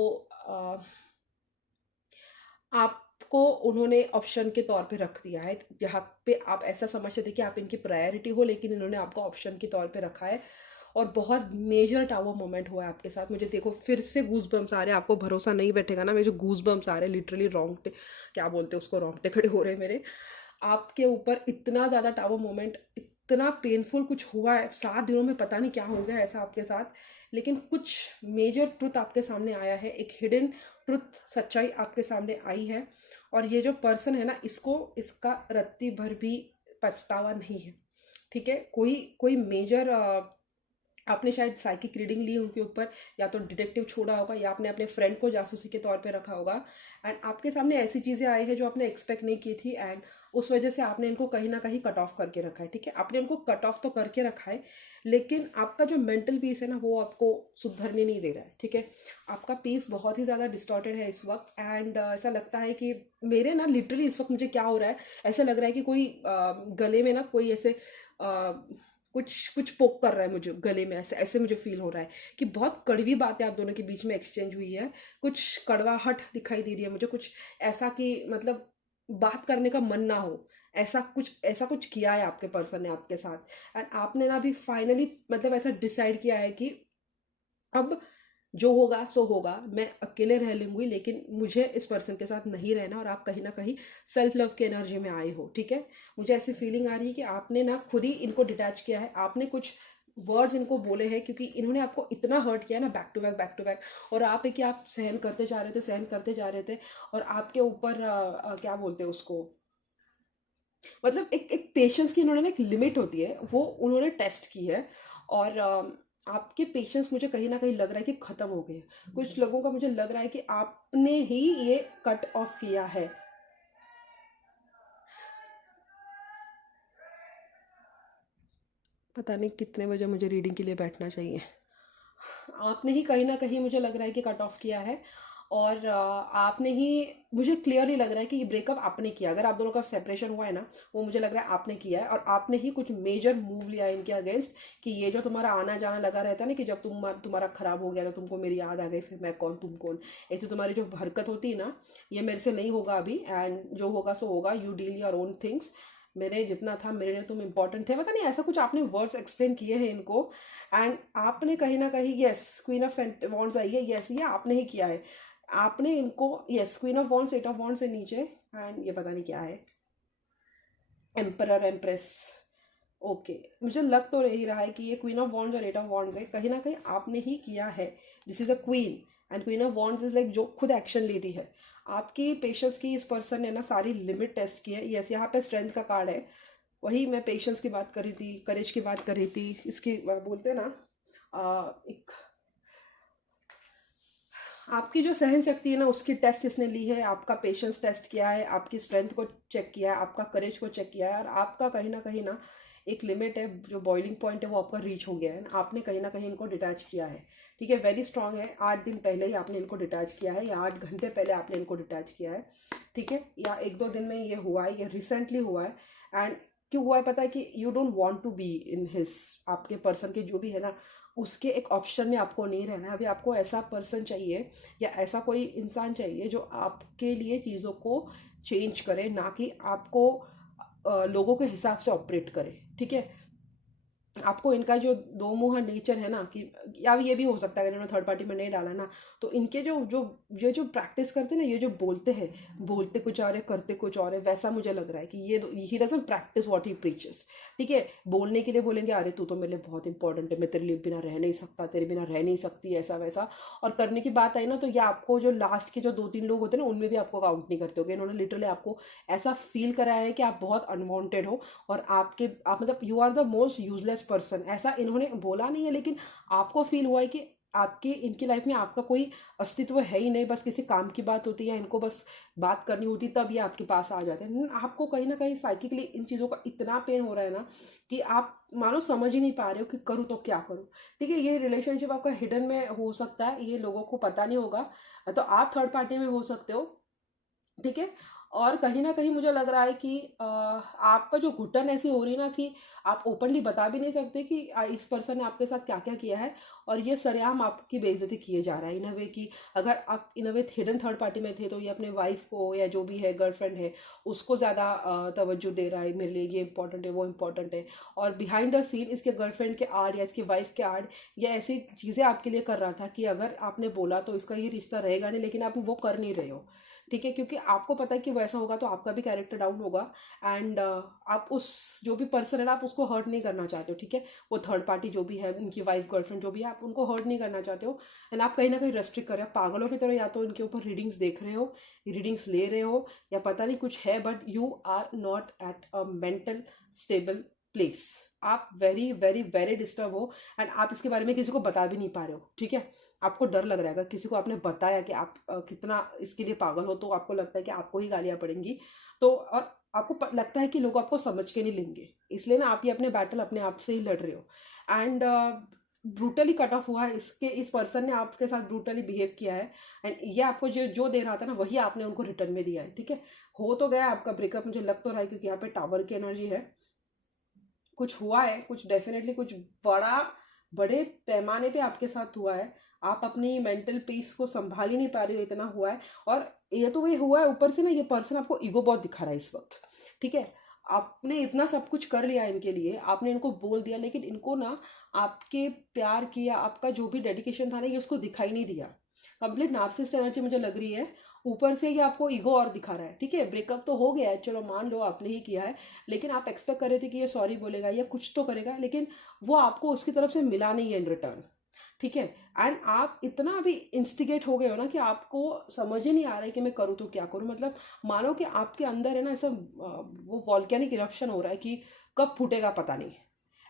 आपको उन्होंने ऑप्शन के तौर पे रख दिया है, जहाँ पे आप ऐसा समझते थे कि आप इनकी प्रायोरिटी हो, लेकिन इन्होंने आपको ऑप्शन के तौर पे रखा है। और बहुत मेजर टावर मोमेंट हुआ है आपके साथ। मुझे देखो फिर से गूज बम्स आ रहे हैं, आपको भरोसा नहीं बैठेगा ना, मेरे जो गूज बम्स आ रहे हैं लिटरली, रोंगटे क्या बोलते हैं उसको, रोंगटे खड़े हो रहे हैं मेरे। आपके ऊपर इतना ज़्यादा टावर मोमेंट, इतना पेनफुल कुछ हुआ है 7 दिनों में, पता नहीं क्या हो गया ऐसा आपके साथ। लेकिन कुछ मेजर ट्रुथ आपके सामने आया है, एक हिडन ट्रुथ, सच्चाई आपके सामने आई है। और ये जो पर्सन है ना, इसको इसका रत्ती भर भी पछतावा नहीं है, ठीक है। कोई कोई मेजर आपने शायद साइकिक रीडिंग ली उनके ऊपर, या तो डिटेक्टिव छोड़ा होगा, या आपने अपने फ्रेंड को जासूसी के तौर पे रखा होगा, एंड आपके सामने ऐसी चीज़ें आई है जो आपने एक्सपेक्ट नहीं की थी, एंड उस वजह से आपने इनको कहीं ना कहीं कट ऑफ करके रखा है, ठीक है। आपने इनको कट ऑफ तो करके रखा है, लेकिन आपका जो मेंटल पीस है ना, वो आपको सुधरने नहीं दे रहा है, ठीक है। आपका पीस बहुत ही ज़्यादा डिस्टॉर्टेड है इस वक्त, एंड ऐसा लगता है कि मेरे ना लिटरली इस वक्त मुझे क्या हो रहा है, ऐसा लग रहा है कि कोई गले में ना कोई ऐसे कुछ कुछ पोक कर रहा है मुझे गले में, ऐसे ऐसे मुझे फील हो रहा है कि बहुत कड़वी बातें आप दोनों के बीच में एक्सचेंज हुई है। कुछ कड़वाहट दिखाई दे रही है मुझे, कुछ ऐसा कि मतलब बात करने का मन ना हो, ऐसा कुछ किया है आपके पर्सन ने आपके साथ। एंड आपने ना अभी फाइनली मतलब ऐसा डिसाइड किया है कि अब जो होगा सो होगा, मैं अकेले रह लूंगी, लेकिन मुझे इस पर्सन के साथ नहीं रहना। और आप कहीं ना कहीं सेल्फ लव की एनर्जी में आए हो, ठीक है। मुझे ऐसी फीलिंग आ रही है कि आपने ना खुद ही इनको डिटैच किया है, आपने कुछ वर्ड्स इनको बोले हैं, क्योंकि इन्होंने आपको इतना हर्ट किया ना, बैक टू बैक। और आप है कि आप सहन करते जा रहे थे, सहन करते जा रहे थे, और आपके ऊपर क्या बोलते हैं उसको, मतलब एक एक पेशेंस की इन्होंने ना एक लिमिट होती है, वो उन्होंने टेस्ट की है। और आपके पेशेंस मुझे कहीं ना कहीं लग रहा है कि ख़त्म हो गए। कुछ लोगों का मुझे लग रहा है कि आपने ही ये कट ऑफ किया है। पता नहीं कितने बजे मुझे रीडिंग के लिए बैठना चाहिए। आपने ही कहीं ना कहीं मुझे लग रहा है कि कट ऑफ किया है, और आपने ही, मुझे क्लियरली लग रहा है कि ये ब्रेकअप आपने किया। अगर आप दोनों का सेपरेशन हुआ है ना, वो मुझे लग रहा है आपने किया है, और आपने ही कुछ मेजर मूव लिया है इनके अगेंस्ट। कि ये जो तुम्हारा आना जाना लगा रहता है ना, कि जब तुम्हारा खराब हो गया तो तुमको मेरी याद आ गई, फिर मैं कौन तुम कौन, ऐसे तुम्हारी जो हरकत होती है ना, ये मेरे से नहीं होगा अभी, एंड जो होगा सो होगा। You deal your own things. मेरे जितना था मेरे लिए तुम इम्पोर्टेंट थे, पता नहीं ऐसा कुछ आपने वर्ड्स एक्सप्लेन किए हैं इनको। एंड आपने कहीं ना कहीं, यस क्वीन ऑफ वॉन्ड्स आई है, यस ये आपने ही किया है। आपने इनको, yes queen of wands, 8 of wands से नीचे, एंड ये पता नहीं क्या है, एम्परर एम्प्रेस। ओके, मुझे लग तो यही रहा है कि ये क्वीन ऑफ वॉन्ड्स और 8 ऑफ वॉन्ड्स है, कहीं ना कहीं आपने ही किया है। This is a queen, and queen of wands is like जो खुद एक्शन लेती है। आपकी पेशेंस की इस पर्सन ने ना सारी लिमिट टेस्ट की है। यस यहाँ पे स्ट्रेंथ का कार्ड है, वही मैं पेशेंस की बात कर रही थी, करेज की बात कर रही थी, इसकी बोलते हैं ना, एक आपकी जो सहन शक्ति है ना उसकी टेस्ट इसने ली है, आपका पेशेंस टेस्ट किया है, आपकी स्ट्रेंथ को चेक किया है, आपका करेज को चेक किया है, और आपका कहीं ना एक लिमिट है, जो बॉइलिंग पॉइंट है वो आपका रीच हो गया है ना, आपने कहीं ना कहीं इनको डिटैच किया है। ठीक है, वेरी स्ट्रांग है, 8 दिन पहले ही आपने इनको डिटैच किया है, या 8 घंटे पहले आपने इनको डिटैच किया है। ठीक है, या 1-2 दिन में ये हुआ है, ये रिसेंटली हुआ है। एंड क्यों हुआ है पता है कि you don't want to be in his, आपके पर्सन के जो भी है ना उसके एक ऑप्शन में आपको नहीं रहना है। अभी आपको ऐसा पर्सन चाहिए या ऐसा कोई इंसान चाहिए जो आपके लिए चीज़ों को चेंज करे, ना कि आपको लोगों के हिसाब से ऑपरेट करे। ठीक है, आपको इनका जो दो मुंहा नेचर है ना, कि या ये भी हो सकता है अगर इन्होंने थर्ड पार्टी में नहीं डाला ना, तो इनके जो जो ये जो प्रैक्टिस करते हैं ना, ये जो बोलते हैं, बोलते कुछ और है करते कुछ और है, वैसा मुझे लग रहा है कि ये he doesn't practice what he preaches. ठीक है, बोलने के लिए बोलेंगे अरे तू तो मेरे लिए बहुत इंपॉर्टेंट है, मैं तेरे लिए बिना रह नहीं सकता, तेरे बिना रह नहीं सकती, ऐसा वैसा। और करने की बात आई ना, तो ये आपको जो लास्ट के जो 2-3 लोग होते हैं ना उनमें भी आपको काउंट नहीं करते होगे। इन्होंने लिटरली आपको ऐसा फील कराया है कि आप बहुत अनवांटेड हो, और आप मतलब you are the most useless person. ऐसा इन्होंने बोला नहीं है, लेकिन आपको फील हुआ है कि आपकी इनकी लाइफ में आपका कोई अस्तित्व है ही नहीं, बस किसी काम की बात होती है, इनको बस बात करनी होती तब ये आपके पास आ जाते हैं। आपको कहीं ना कहीं साइकिकली इन चीज़ों का इतना पेन हो रहा है ना कि आप मानो समझ ही नहीं पा रहे हो कि करूँ तो क्या करूँ। ठीक है, ये रिलेशनशिप आपका हिडन में हो सकता है, ये लोगों को पता नहीं होगा, तो आप थर्ड पार्टी में हो सकते हो। ठीक है, और कहीं ना कहीं मुझे लग रहा है कि आपका जो घुटन ऐसी हो रही है ना कि आप ओपनली बता भी नहीं सकते कि इस पर्सन ने आपके साथ क्या क्या किया है, और ये सरेआम आपकी बेइज्जती किए जा रहा है इन अ वे कि अगर आप इन a way hidden third party में थे तो ये अपने वाइफ को या जो भी है गर्लफ्रेंड है उसको ज़्यादा तवज्जो दे रहा है, मेरे लिए ये इंपॉर्टेंट है वो इंपॉर्टेंट है, और बिहाइंड द सीन इसके गर्लफ्रेंड के आड़ या इसकी वाइफ के आड़ ये ऐसी चीज़ें आपके लिए कर रहा था कि अगर आपने बोला तो इसका ये रिश्ता रहेगा नहीं, लेकिन आप वो कर नहीं रहे हो। ठीक है, क्योंकि आपको पता है कि वैसा होगा तो आपका भी कैरेक्टर डाउन होगा, एंड आप उस जो भी पर्सन है ना आप उसको हर्ट नहीं करना चाहते हो। ठीक है, वो थर्ड पार्टी जो भी है, उनकी वाइफ गर्लफ्रेंड जो भी है, आप उनको हर्ट नहीं करना चाहते हो, एंड आप कहीं ना कहीं रेस्ट्रिक्ट कर रहे हो पागलों की तरह, या तो इनके ऊपर रीडिंग्स देख रहे हो, रीडिंग्स ले रहे हो, या पता नहीं कुछ है, but you are not at a mental stable place. आप वेरी वेरी वेरी डिस्टर्ब हो, एंड आप इसके बारे में किसी को बता भी नहीं पा रहे हो। ठीक है, आपको डर लग रहा है, अगर किसी को आपने बताया कि आप कितना इसके लिए पागल हो, तो आपको लगता है कि आपको ही गालियां पड़ेंगी, तो और आपको लगता है कि लोग आपको समझ के नहीं लेंगे, इसलिए ना आप ये अपने बैटल अपने आप से ही लड़ रहे हो। एंड ब्रूटली कट ऑफ हुआ है, इसके इस पर्सन ने आपके साथ ब्रूटली बिहेव किया है, एंड ये आपको जो जो दे रहा था ना वही आपने उनको रिटर्न में दिया है। ठीक है, हो तो गया आपका ब्रेकअप, मुझे लग तो रहा है, क्योंकि यहाँ पे टावर की एनर्जी है, कुछ हुआ है, कुछ डेफिनेटली कुछ बड़ा बड़े पैमाने पे आपके साथ हुआ है। आप अपनी मेंटल पीस को संभाल ही नहीं पा रही हो, इतना हुआ है। और ये तो वही हुआ है, ऊपर से ना ये पर्सन आपको ईगो बहुत दिखा रहा है इस वक्त। ठीक है, आपने इतना सब कुछ कर लिया इनके लिए, आपने इनको बोल दिया, लेकिन इनको ना आपके प्यार की या आपका जो भी डेडिकेशन था ना ये उसको दिखाई नहीं दिया। कंप्लीट नार्सिसिस्ट एनर्जी मुझे लग रही है, ऊपर से ये आपको ईगो और दिखा रहा है। ठीक है, ब्रेकअप तो हो गया है, चलो मान लो आपने ही किया है, लेकिन आप एक्सपेक्ट कर रहे थे कि ये सॉरी बोलेगा या कुछ तो करेगा, लेकिन वो आपको उसकी तरफ से मिला नहीं है इन रिटर्न। ठीक है, एंड आप इतना अभी इंस्टिगेट हो गए हो ना कि आपको समझ ही नहीं आ रहा है कि मैं करूँ तो क्या करूँ। मतलब मानो कि आपके अंदर है ना ऐसा वो वॉल्केनिक इरप्शन हो रहा है कि कब फूटेगा पता नहीं।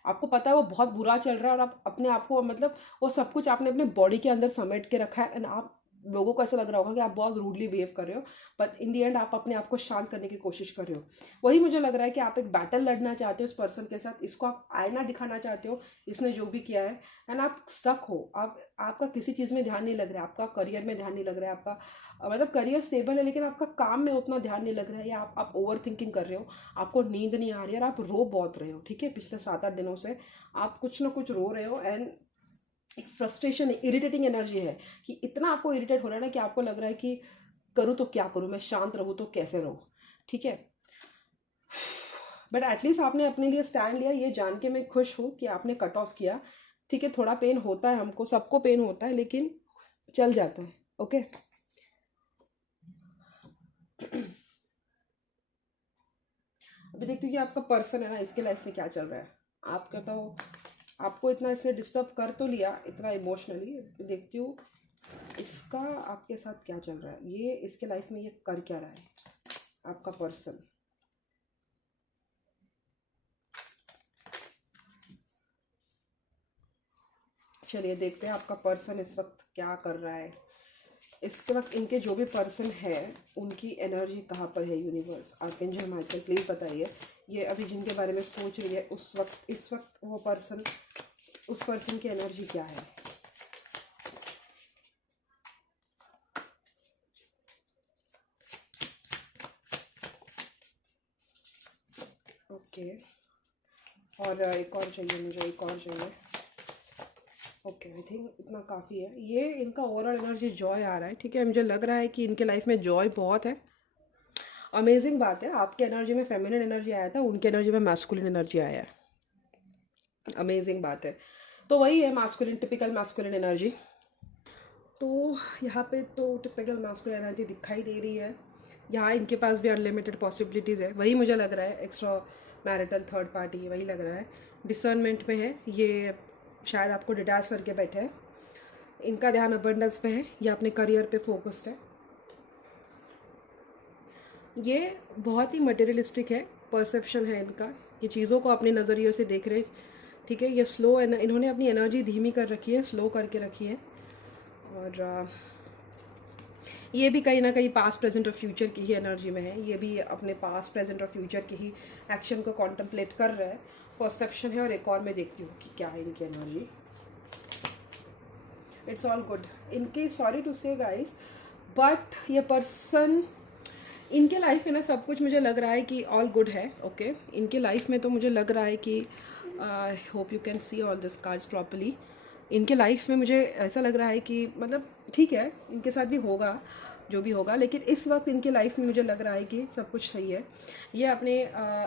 आपको पता है वो बहुत बुरा चल रहा है, और आप अपने आप को मतलब वो सब कुछ आपने अपने बॉडी के अंदर समेट के रखा है, एंड आप लोगों को ऐसा लग रहा होगा कि आप बहुत रूडली बिहेव कर रहे हो, बट इन दी एंड आप अपने आप को शांत करने की कोशिश कर रहे हो। वही मुझे लग रहा है कि आप एक बैटल लड़ना चाहते हो इस पर्सन के साथ, इसको आप आईना दिखाना चाहते हो इसने जो भी किया है, एंड आप स्टक हो। आप आपका किसी चीज़ में ध्यान नहीं लग रहा है, आपका करियर में ध्यान नहीं लग रहा है, आपका मतलब करियर स्टेबल है लेकिन आपका काम में उतना ध्यान नहीं लग रहा है, या आप ओवर थिंकिंग कर रहे हो, आपको नींद नहीं आ रही है, और आप रो बहुत रहे हो। ठीक है, पिछले 7-8 दिनों से आप कुछ ना कुछ रो रहे हो, एंड एक फ्रस्ट्रेशन इरिटेटिंग एनर्जी है कि इतना आपको इरिटेट हो रहा है ना कि आपको लग रहा है कि करूँ तो क्या करूँ, मैं शांत रहूँ तो कैसे रहूँ। ठीक है, बट एटलीस्ट आपने अपने लिए स्टैंड लिया, ये जान के मैं खुश हूँ कि आपने कट ऑफ किया। ठीक है, थोड़ा पेन होता है, हमको सबको पेन होता है, लेकिन चल जाता है। ओके, अभी देखती हूँ कि आपका पर्सन है ना इसके लाइफ में क्या चल रहा है। आप कहता हो आपको इतना इसने डिस्टर्ब कर तो लिया इतना इमोशनली, देखती हूँ इसका आपके साथ क्या चल रहा है, ये इसके लाइफ में ये कर क्या रहा है आपका पर्सन। चलिए देखते हैं आपका पर्सन इस वक्त क्या कर रहा है। इसके वक्त इनके जो भी पर्सन है उनकी एनर्जी कहाँ पर है। यूनिवर्स, आर्कएंजल माइकल, प्लीज़ बताइए ये अभी जिनके बारे में सोच रही है उस वक्त, इस वक्त वो पर्सन, उस पर्सन की एनर्जी क्या है। ओके, और एक और चाहिए मुझे, एक और चाहिए। ओके, आई थिंक इतना काफ़ी है। ये इनका ओवरऑल एनर्जी जॉय आ रहा है, ठीक है। मुझे लग रहा है कि इनके लाइफ में जॉय बहुत है। अमेजिंग बात है, आपके एनर्जी में फेमिनिन एनर्जी आया था, उनके एनर्जी में मैस्कुलिन एनर्जी आया है। अमेजिंग बात है। तो वही है मैस्कुलिन, टिपिकल मैस्कुलिन एनर्जी। तो यहाँ पे तो टिपिकल मैस्कुलिन एनर्जी दिखाई दे रही है। यहाँ इनके पास भी अनलिमिटेड पॉसिबिलिटीज़ है, वही मुझे लग रहा है। एक्स्ट्रा मैरिटल थर्ड पार्टी, वही लग रहा है। डिसर्नमेंट में है ये, शायद आपको डिटैच करके बैठे हैं। इनका ध्यान अबंडेंस पे है, ये अपने करियर पे फोकस्ड है। ये बहुत ही मटेरियलिस्टिक है, परसेप्शन है इनका, ये चीज़ों को अपने नज़रिए से देख रहे, ठीक है। ये स्लो, इन्होंने अपनी एनर्जी धीमी कर रखी है, स्लो करके रखी है। और ये भी कहीं ना कहीं पास्ट प्रेजेंट और फ्यूचर की ही एनर्जी में है। ये भी अपने पास्ट प्रेजेंट और फ्यूचर की ही एक्शन को कॉन्टम्पलेट कर रहा है। परसेप्शन है। और एक और मैं देखती हूँ कि क्या है इनकी एनर्जी। इट्स ऑल गुड इनके, सॉरी टू से गाइस, बट ये पर्सन, इनके लाइफ में ना सब कुछ मुझे लग रहा है कि ऑल गुड है। ओके, इनके लाइफ में तो मुझे लग रहा है कि I hope you can see all this cards properly. इनके लाइफ में मुझे ऐसा लग रहा है कि मतलब ठीक है, इनके साथ भी होगा जो भी होगा, लेकिन इस वक्त इनके लाइफ में मुझे लग रहा है कि सब कुछ सही है। ये अपने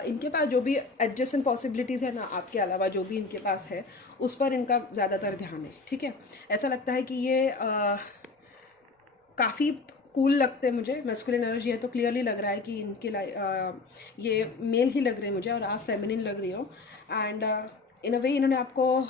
इनके पास जो भी एडजस्टेंट पॉसिबिलिटीज़ है ना, आपके अलावा जो भी इनके पास है उस पर इनका ज़्यादातर ध्यान है, ठीक है। ऐसा लगता है कि ये काफ़ी कूल लगते हैं मुझे। मैस्कुलिन एनर्जी है तो क्लियरली लग रहा है कि इनके ये मेल ही लग रहे हैं मुझे और आप फेमिनिन लग रही हो। एंड इन अ वे इन्होंने आपको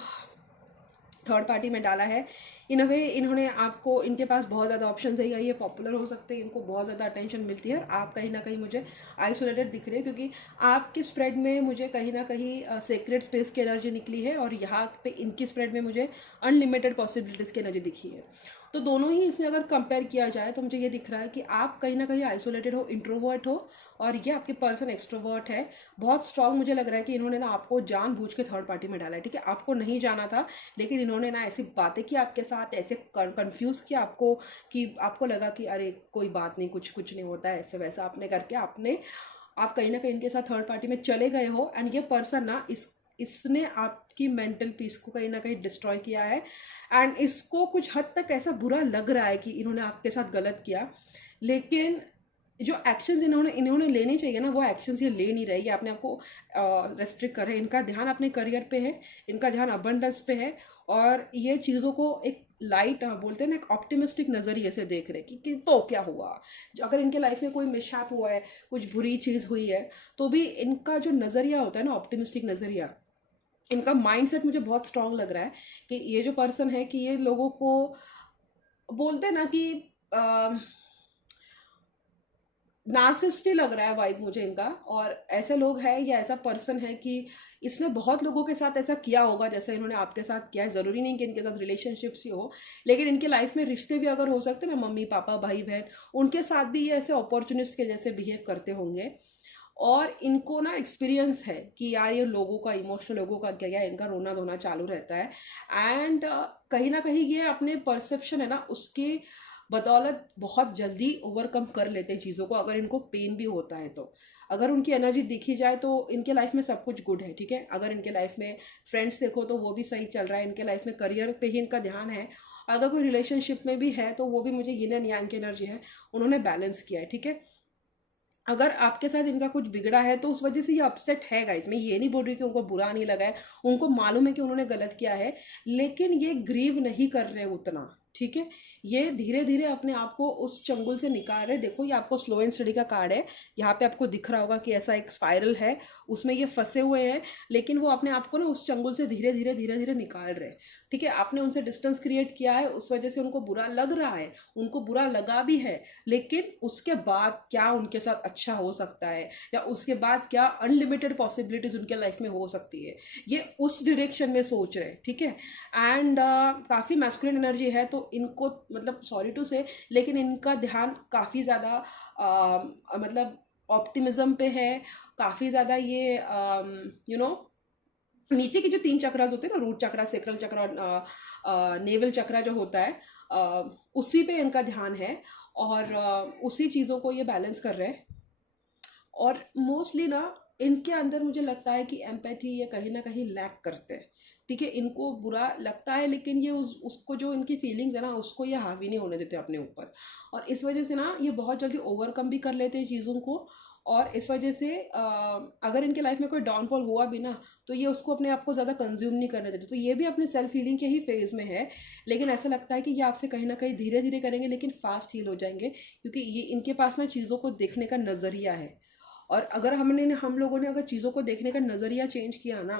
थर्ड पार्टी में डाला है। इन अ वे इन्होंने आपको, इनके पास बहुत ज़्यादा ऑप्शन है, या ये पॉपुलर हो सकते हैं, इनको बहुत ज़्यादा अटेंशन मिलती है, और आप कहीं ना कहीं मुझे आइसोलेटेड दिख रहे हैं, क्योंकि आपके स्प्रेड में मुझे कहीं ना कहीं सेक्रेट स्पेस की एनर्जी निकली है, और यहाँ पे इनकी स्प्रेड में मुझे अनलिमिटेड पॉसिबिलिटीज़ की एनर्जी दिखी है। तो दोनों ही इसमें अगर कंपेयर किया जाए तो मुझे ये दिख रहा है कि आप कहीं ना कहीं आइसोलेटेड हो, इंट्रोवर्ट हो, और ये आपके पर्सन एक्सट्रोवर्ट है। बहुत स्ट्रांग मुझे लग रहा है कि इन्होंने ना आपको जानबूझ के थर्ड पार्टी में डाला है, ठीक है। आपको नहीं जाना था, लेकिन इन्होंने ना ऐसी बातें की आपके साथ, ऐसे कंफ्यूज किया आपको कि आपको लगा कि अरे कोई बात नहीं, कुछ कुछ नहीं होता है, ऐसे वैसा आपने करके आप कहीं ना कहीं इनके साथ थर्ड पार्टी में चले गए हो। एंड ये पर्सन ना इसने आपकी मेंटल पीस को कहीं ना कहीं डिस्ट्रॉय किया है। एंड इसको कुछ हद तक ऐसा बुरा लग रहा है कि इन्होंने आपके साथ गलत किया, लेकिन जो एक्शंस इन्होंने लेने चाहिए ना, वो एक्शंस ये ले नहीं रहे। ये अपने आप को रेस्ट्रिक्ट कर रहे हैं। इनका ध्यान अपने करियर पे है, इनका ध्यान अबंडेंस पे है, और ये चीज़ों को एक लाइट बोलते हैं ना, एक ऑप्टिमिस्टिक नज़रिए से देख रहे कि तो क्या हुआ। अगर इनके लाइफ में कोई मिसहैप हुआ है, कुछ बुरी चीज़ हुई है, तो भी इनका जो नज़रिया होता है ना, ऑप्टिमिस्टिक नज़रिया, इनका माइंडसेट मुझे बहुत स्ट्रांग लग रहा है कि ये जो पर्सन है कि ये लोगों को बोलते हैं ना कि नार्सिसिस्टिक लग रहा है वाइब मुझे इनका। और ऐसे लोग हैं या ऐसा पर्सन है कि इसने बहुत लोगों के साथ ऐसा किया होगा जैसे इन्होंने आपके साथ किया है। ज़रूरी नहीं कि इनके साथ रिलेशनशिप्स ही हो, लेकिन इनके लाइफ में रिश्ते भी अगर हो सकते हैं ना, मम्मी पापा भाई बहन, उनके साथ भी ये ऐसे अपॉर्चुनिस्ट के जैसे बिहेव करते होंगे। और इनको ना एक्सपीरियंस है कि यार ये लोगों का, इमोशनल लोगों का क्या क्या, इनका रोना धोना चालू रहता है। एंड कहीं ना कहीं ये अपने परसेप्शन है ना, उसके बदौलत बहुत जल्दी ओवरकम कर लेते हैं चीज़ों को, अगर इनको पेन भी होता है तो। अगर उनकी एनर्जी देखी जाए तो इनके लाइफ में सब कुछ गुड है, ठीक है। अगर इनके लाइफ में फ्रेंड्स देखो तो वो भी सही चल रहा है, इनके लाइफ में करियर पे ही इनका ध्यान है। अगर कोई रिलेशनशिप में भी है तो वो भी मुझे यिन एंड यांग की एनर्जी है, उन्होंने बैलेंस किया है, ठीक है। अगर आपके साथ इनका कुछ बिगड़ा है तो उस वजह से ये अपसेट है गाइस। मैं ये नहीं बोल रही कि उनको बुरा नहीं लगा है, उनको मालूम है कि उन्होंने गलत किया है, लेकिन ये ग्रीव नहीं कर रहे उतना, ठीक है। ये धीरे धीरे अपने आप को उस चंगुल से निकाल रहे। देखो ये आपको स्लो एंड स्टडी का कार्ड है, यहाँ पे आपको दिख रहा होगा कि ऐसा एक स्पाइरल है, उसमें ये फंसे हुए हैं, लेकिन वो अपने आप को ना उस चंगुल से धीरे धीरे धीरे धीरे निकाल रहे हैं। ठीक है, आपने उनसे डिस्टेंस क्रिएट किया है, उस वजह से उनको बुरा लग रहा है, उनको बुरा लगा भी है, लेकिन उसके बाद क्या उनके साथ अच्छा हो सकता है, या उसके बाद क्या अनलिमिटेड पॉसिबिलिटीज उनके लाइफ में हो सकती है, ये उस डायरेक्शन में सोच रहे हैं। ठीक है, एंड काफ़ी मैस्कुलिन एनर्जी है, तो इनको मतलब सॉरी टू से, लेकिन इनका ध्यान काफ़ी ज़्यादा मतलब ऑप्टिमिज्म पे है, काफ़ी ज़्यादा ये नीचे के जो 3 चक्रास होते हैं ना, रूट चक्रा, सेक्रल चक्रा और नेवल चक्रा जो होता है, उसी पे इनका ध्यान है, और उसी चीज़ों को ये बैलेंस कर रहे हैं। और मोस्टली ना इनके अंदर मुझे लगता है कि एम्पैथी ये कहीं ना कहीं लैक करते हैं। ठीक है, इनको बुरा लगता है, लेकिन ये उसको जो इनकी फीलिंग्स है ना, उसको ये हावी नहीं होने देते अपने ऊपर, और इस वजह से ना ये बहुत जल्दी ओवरकम भी कर लेते हैं चीज़ों को। और इस वजह से अगर इनके लाइफ में कोई डाउनफॉल हुआ भी ना, तो ये उसको अपने आप को ज़्यादा कंज्यूम नहीं करने देते। तो ये भी अपनी सेल्फ हीलिंग के ही फेज़ में है, लेकिन ऐसा लगता है कि ये आपसे कहीं ना कहीं धीरे धीरे करेंगे, लेकिन फास्ट हील हो जाएंगे, क्योंकि ये इनके पास ना चीज़ों को देखने का नज़रिया है। और अगर हम लोगों ने अगर चीज़ों को देखने का नज़रिया चेंज किया ना,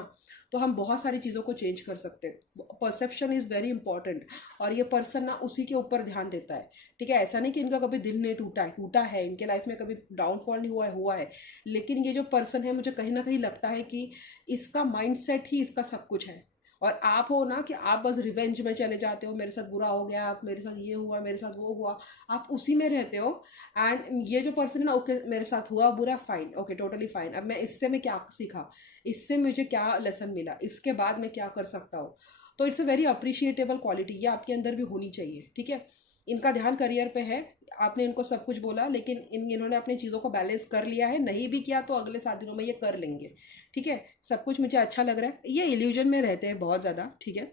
तो हम बहुत सारी चीज़ों को चेंज कर सकते हैं। परसेप्शन इज़ वेरी इंपॉर्टेंट, और ये पर्सन ना उसी के ऊपर ध्यान देता है। ठीक है, ऐसा नहीं कि इनका कभी दिल नहीं टूटा है, इनके लाइफ में कभी डाउनफॉल नहीं हुआ है, लेकिन ये जो पर्सन है, मुझे कहीं ना कहीं लगता है कि इसका माइंडसेट ही इसका सब कुछ है। और आप हो ना कि आप बस रिवेंज में चले जाते हो, मेरे साथ बुरा हो गया, आप मेरे साथ ये हुआ, मेरे साथ वो हुआ, आप उसी में रहते हो। एंड ये जो पर्सन है ना, ओके मेरे साथ हुआ बुरा, फाइन, ओके टोटली फाइन, अब मैं क्या सीखा, इससे मुझे क्या लेसन मिला, इसके बाद मैं क्या कर सकता हूँ। तो it's a very appreciable quality, ये आपके अंदर भी होनी चाहिए। ठीक है, इनका ध्यान करियर पे है। आपने इनको सब कुछ बोला, लेकिन इन्होंने अपनी चीज़ों को बैलेंस कर लिया है, नहीं भी किया तो अगले 7 दिनों में ये कर लेंगे। ठीक है, सब कुछ मुझे अच्छा लग रहा है। ये इल्यूजन में रहते हैं बहुत ज़्यादा। ठीक है,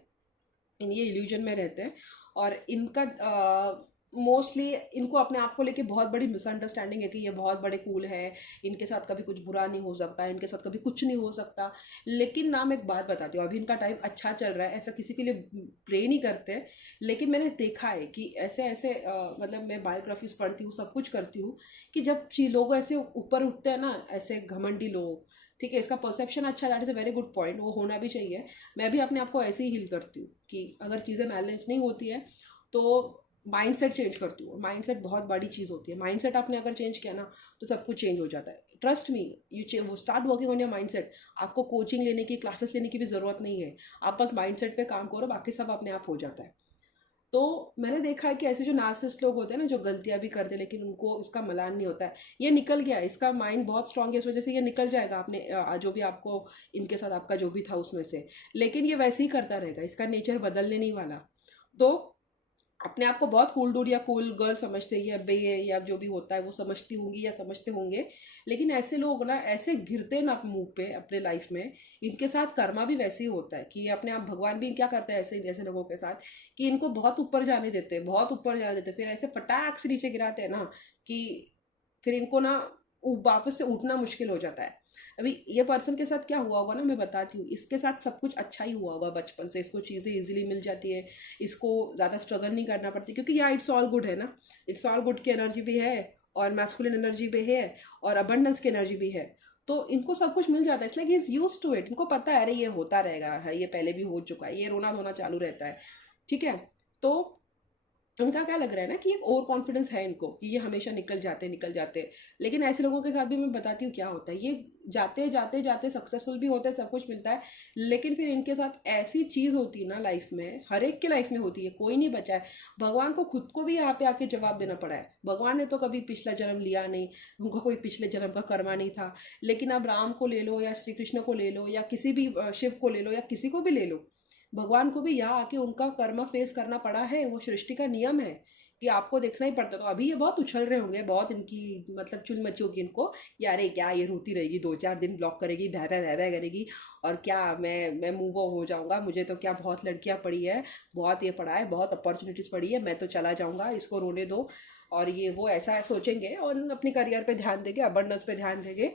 ये इल्यूजन में रहते हैं, और इनका मोस्टली इनको अपने आप को लेके बहुत बड़ी मिसअंडरस्टैंडिंग है कि ये बहुत बड़े कूल है, इनके साथ कभी कुछ बुरा नहीं हो सकता, इनके साथ कभी कुछ नहीं हो सकता। लेकिन ना, मैं एक बात बताती हूँ, अभी इनका टाइम अच्छा चल रहा है, ऐसा किसी के लिए प्रे नहीं करते, लेकिन मैंने देखा है कि ऐसे ऐसे मतलब मैं बायोग्राफीज पढ़ती हूँ, सब कुछ करती हूँ, कि जब लोग ऐसे ऊपर उठते हैं ना, ऐसे घमंडी लोग, ठीक है, इसका परसेप्शन अच्छा, that is a very good point, वो होना भी चाहिए। मैं भी अपने आप को ऐसे ही हील करती हूँ कि अगर चीज़ें मैनेज नहीं होती है तो माइंडसेट चेंज करती हूँ। माइंडसेट बहुत बड़ी चीज़ होती है, माइंडसेट आपने अगर चेंज किया ना, तो सब कुछ चेंज हो जाता है। ट्रस्ट मी, वो start working on your mindset. आपको कोचिंग लेने की, क्लासेस लेने की भी ज़रूरत नहीं है, आप बस माइंडसेट पे काम करो, बाकी सब अपने आप हो जाता है। तो मैंने देखा है कि ऐसे जो नार्सिसिस्ट लोग होते हैं ना, जो गलतियां भी करते हैं लेकिन उनको इसका मलाल नहीं होता है, ये निकल गया, इसका माइंड बहुत स्ट्रांग है, इस वजह से ये निकल जाएगा। आपने जो भी आपको इनके साथ आपका जो भी था उसमें से, लेकिन ये वैसे ही करता रहेगा, इसका नेचर बदलने नहीं वाला। तो अपने आप को बहुत कूल डूड या कूल गर्ल समझते हैं, या बे या जो भी होता है वो समझती होंगी या समझते होंगे, लेकिन ऐसे लोग ना ऐसे गिरते ना मुंह पे अपने लाइफ में, इनके साथ कर्मा भी वैसे ही होता है कि ये अपने आप, भगवान भी क्या करते हैं ऐसे ऐसे लोगों के साथ, कि इनको बहुत ऊपर जाने देते हैं, बहुत ऊपर जाने देते हैं, फिर ऐसे फटाक से नीचे गिराते हैं ना, कि फिर इनको ना वापस से उठना मुश्किल हो जाता है। अभी ये पर्सन के साथ क्या हुआ होगा ना, मैं बताती हूँ, इसके साथ सब कुछ अच्छा ही हुआ होगा, बचपन से इसको चीज़ें इजीली मिल जाती है, इसको ज़्यादा स्ट्रगल नहीं करना पड़ती, क्योंकि या इट्स ऑल गुड है ना, इट्स ऑल गुड की एनर्जी भी है, और मैस्कुलिन एनर्जी भी है, और अबंडेंस की एनर्जी भी है, तो इनको सब कुछ मिल जाता है, इसलिए इज यूज टू इट। इनको पता है, अरे ये होता रहेगा है, ये पहले भी हो चुका है, ये रोना धोना चालू रहता है। ठीक है, तो उनका क्या लग रहा है ना कि एक ओवर कॉन्फिडेंस है इनको, कि ये हमेशा निकल जाते। लेकिन ऐसे लोगों के साथ भी मैं बताती हूँ क्या होता है, ये जाते जाते जाते सक्सेसफुल भी होते हैं, सब कुछ मिलता है, लेकिन फिर इनके साथ ऐसी चीज़ होती है ना लाइफ में, हर एक के लाइफ में होती है, कोई नहीं बचा है। भगवान को खुद को भी यहाँ पे आके जवाब देना पड़ा है। भगवान ने तो कभी पिछला जन्म लिया नहीं, उनको कोई पिछले जन्म का कर्मा नहीं था, लेकिन अब राम को ले लो, या श्री कृष्ण को ले लो, या किसी भी शिव को ले लो, या किसी को भी ले लो, भगवान को भी यहाँ आके उनका कर्म फेस करना पड़ा है, वो सृष्टि का नियम है कि आपको देखना ही पड़ता। तो अभी ये बहुत उछल रहे होंगे, बहुत इनकी मतलब चुल मची होगी इनको, यार ये क्या, ये रोती रहेगी 2-4 दिन, ब्लॉक करेगी, भै भै भै भै करेगी, और क्या मैं मूव हो जाऊंगा, मुझे तो क्या बहुत लड़कियां पड़ी है, बहुत ये पढ़ा है, बहुत अपॉर्चुनिटीज़ पड़ी है, मैं तो चला जाऊंगा, इसको रोने दो, और ये वो ऐसा सोचेंगे, और अपनी करियर पे ध्यान देंगे, अबंडेंस पे ध्यान देंगे।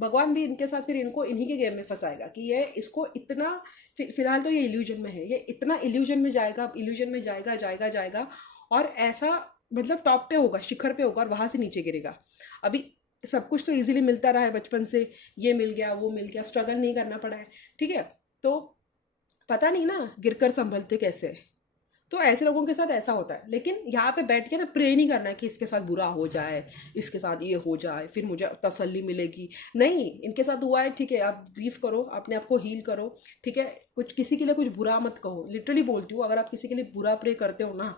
भगवान भी इनके साथ फिर इनको इन्हीं के गेम में फंसाएगा, कि ये इसको इतना, फिलहाल तो ये इल्यूजन में है, ये इतना इल्यूजन में जाएगा, इल्यूजन में जाएगा जाएगा जाएगा, और ऐसा मतलब टॉप पे होगा, शिखर पे होगा और वहां से नीचे गिरेगा। अभी सब कुछ तो इजीली मिलता रहा है बचपन से, ये मिल गया वो मिल गया, स्ट्रगल नहीं करना पड़ा है, ठीक है। तो पता नहीं ना गिरकर संभलते कैसे। तो ऐसे लोगों के साथ ऐसा होता है। लेकिन यहाँ पे बैठ के ना प्रे नहीं करना है कि इसके साथ बुरा हो जाए, इसके साथ ये हो जाए, फिर मुझे तसल्ली मिलेगी। नहीं, इनके साथ हुआ है, ठीक है, आप ग्रीफ करो, अपने आप को हील करो, ठीक है। कुछ किसी के लिए कुछ बुरा मत कहो, लिटरली बोलती हूँ। अगर आप किसी के लिए बुरा प्रे करते हो ना,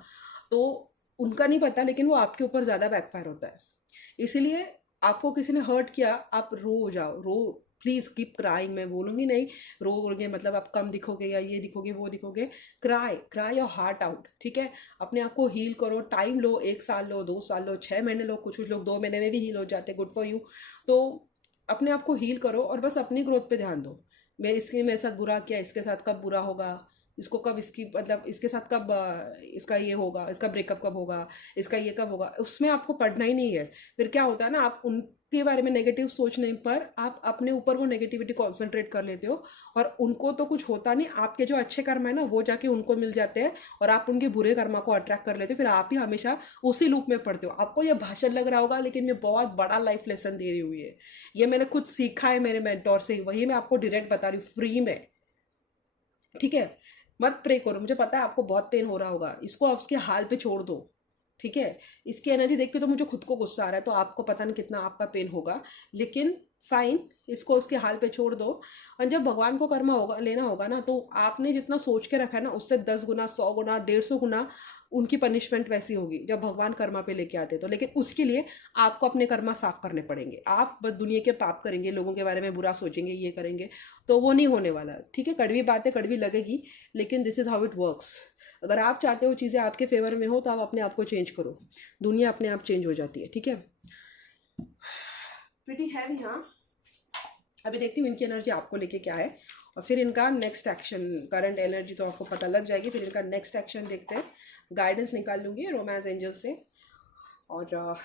तो उनका नहीं पता, लेकिन वो आपके ऊपर ज़्यादा बैकफायर होता है। इसीलिए आपको किसी ने हर्ट किया, आप रो जाओ, रो, प्लीज कीप क्राइंग। मैं बोलूंगी नहीं रोगे मतलब आप कम दिखोगे या ये दिखोगे वो दिखोगे। Cry, cry your heart out, ठीक है। अपने आप को हील करो, टाइम लो, 1 साल लो, 2 साल लो, 6 महीने लो, कुछ कुछ लोग 2 महीने में भी हील हो जाते हैं, गुड फॉर यू। तो अपने आप को हील करो और बस अपनी ग्रोथ पे ध्यान दो। मैं इसके मेरे साथ बुरा किया, इसके साथ कब बुरा होगा, इसको कब, इसकी मतलब इसके साथ कब इसका ये होगा, इसका ब्रेकअप कब होगा, इसका ये कब होगा, उसमें आपको पढ़ना ही नहीं है। फिर क्या होता है ना, आप उनके बारे में नेगेटिव सोचने पर आप अपने ऊपर वो नेगेटिविटी कॉन्सेंट्रेट कर लेते हो, और उनको तो कुछ होता नहीं, आपके जो अच्छे कर्म है ना वो जाके उनको मिल जाते हैं, और आप उनके बुरे कर्मा को अट्रैक्ट कर लेते हो। फिर आप ही हमेशा उसी लूप में पड़ते हो। आपको ये भाषण लग रहा होगा, लेकिन ये बहुत बड़ा लाइफ लेसन दे रही हुई है। ये मैंने खुद सीखा है मेरे मेंटोर से, वही मैं आपको डायरेक्ट बता रही हूँ, फ्री में, ठीक है। मत प्रे करो, मुझे पता है आपको बहुत पेन हो रहा होगा, इसको आप उसके हाल पे छोड़ दो, ठीक है। इसकी एनर्जी देख के तो मुझे खुद को गुस्सा आ रहा है, तो आपको पता नहीं कितना आपका पेन होगा, लेकिन फाइन, इसको उसके हाल पे छोड़ दो। और जब भगवान को कर्मा होगा, लेना होगा ना, तो आपने जितना सोच के रखा है ना, उससे 10 गुना, 100 गुना, 150 गुना उनकी पनिशमेंट वैसी होगी जब भगवान कर्मा पे लेके आते। तो लेकिन उसके लिए आपको अपने कर्मा साफ करने पड़ेंगे। आप बस दुनिया के पाप करेंगे, लोगों के बारे में बुरा सोचेंगे, ये करेंगे, तो वो नहीं होने वाला, ठीक है। कड़वी बातें कड़वी लगेगी, लेकिन this is how it works. अगर आप चाहते हो चीज़ें आपके फेवर में हो, तो आप अपने आप को चेंज करो, दुनिया अपने आप चेंज हो जाती है, ठीक है। प्रीटी हैवी, हाँ। अभी देखती हूँ इनकी एनर्जी आपको लेके क्या है, और फिर इनका नेक्स्ट एक्शन। करंट एनर्जी तो आपको पता लग जाएगी, फिर इनका नेक्स्ट एक्शन देखते हैं। गाइडेंस निकाल लूँगी रोमांस एंजल से। और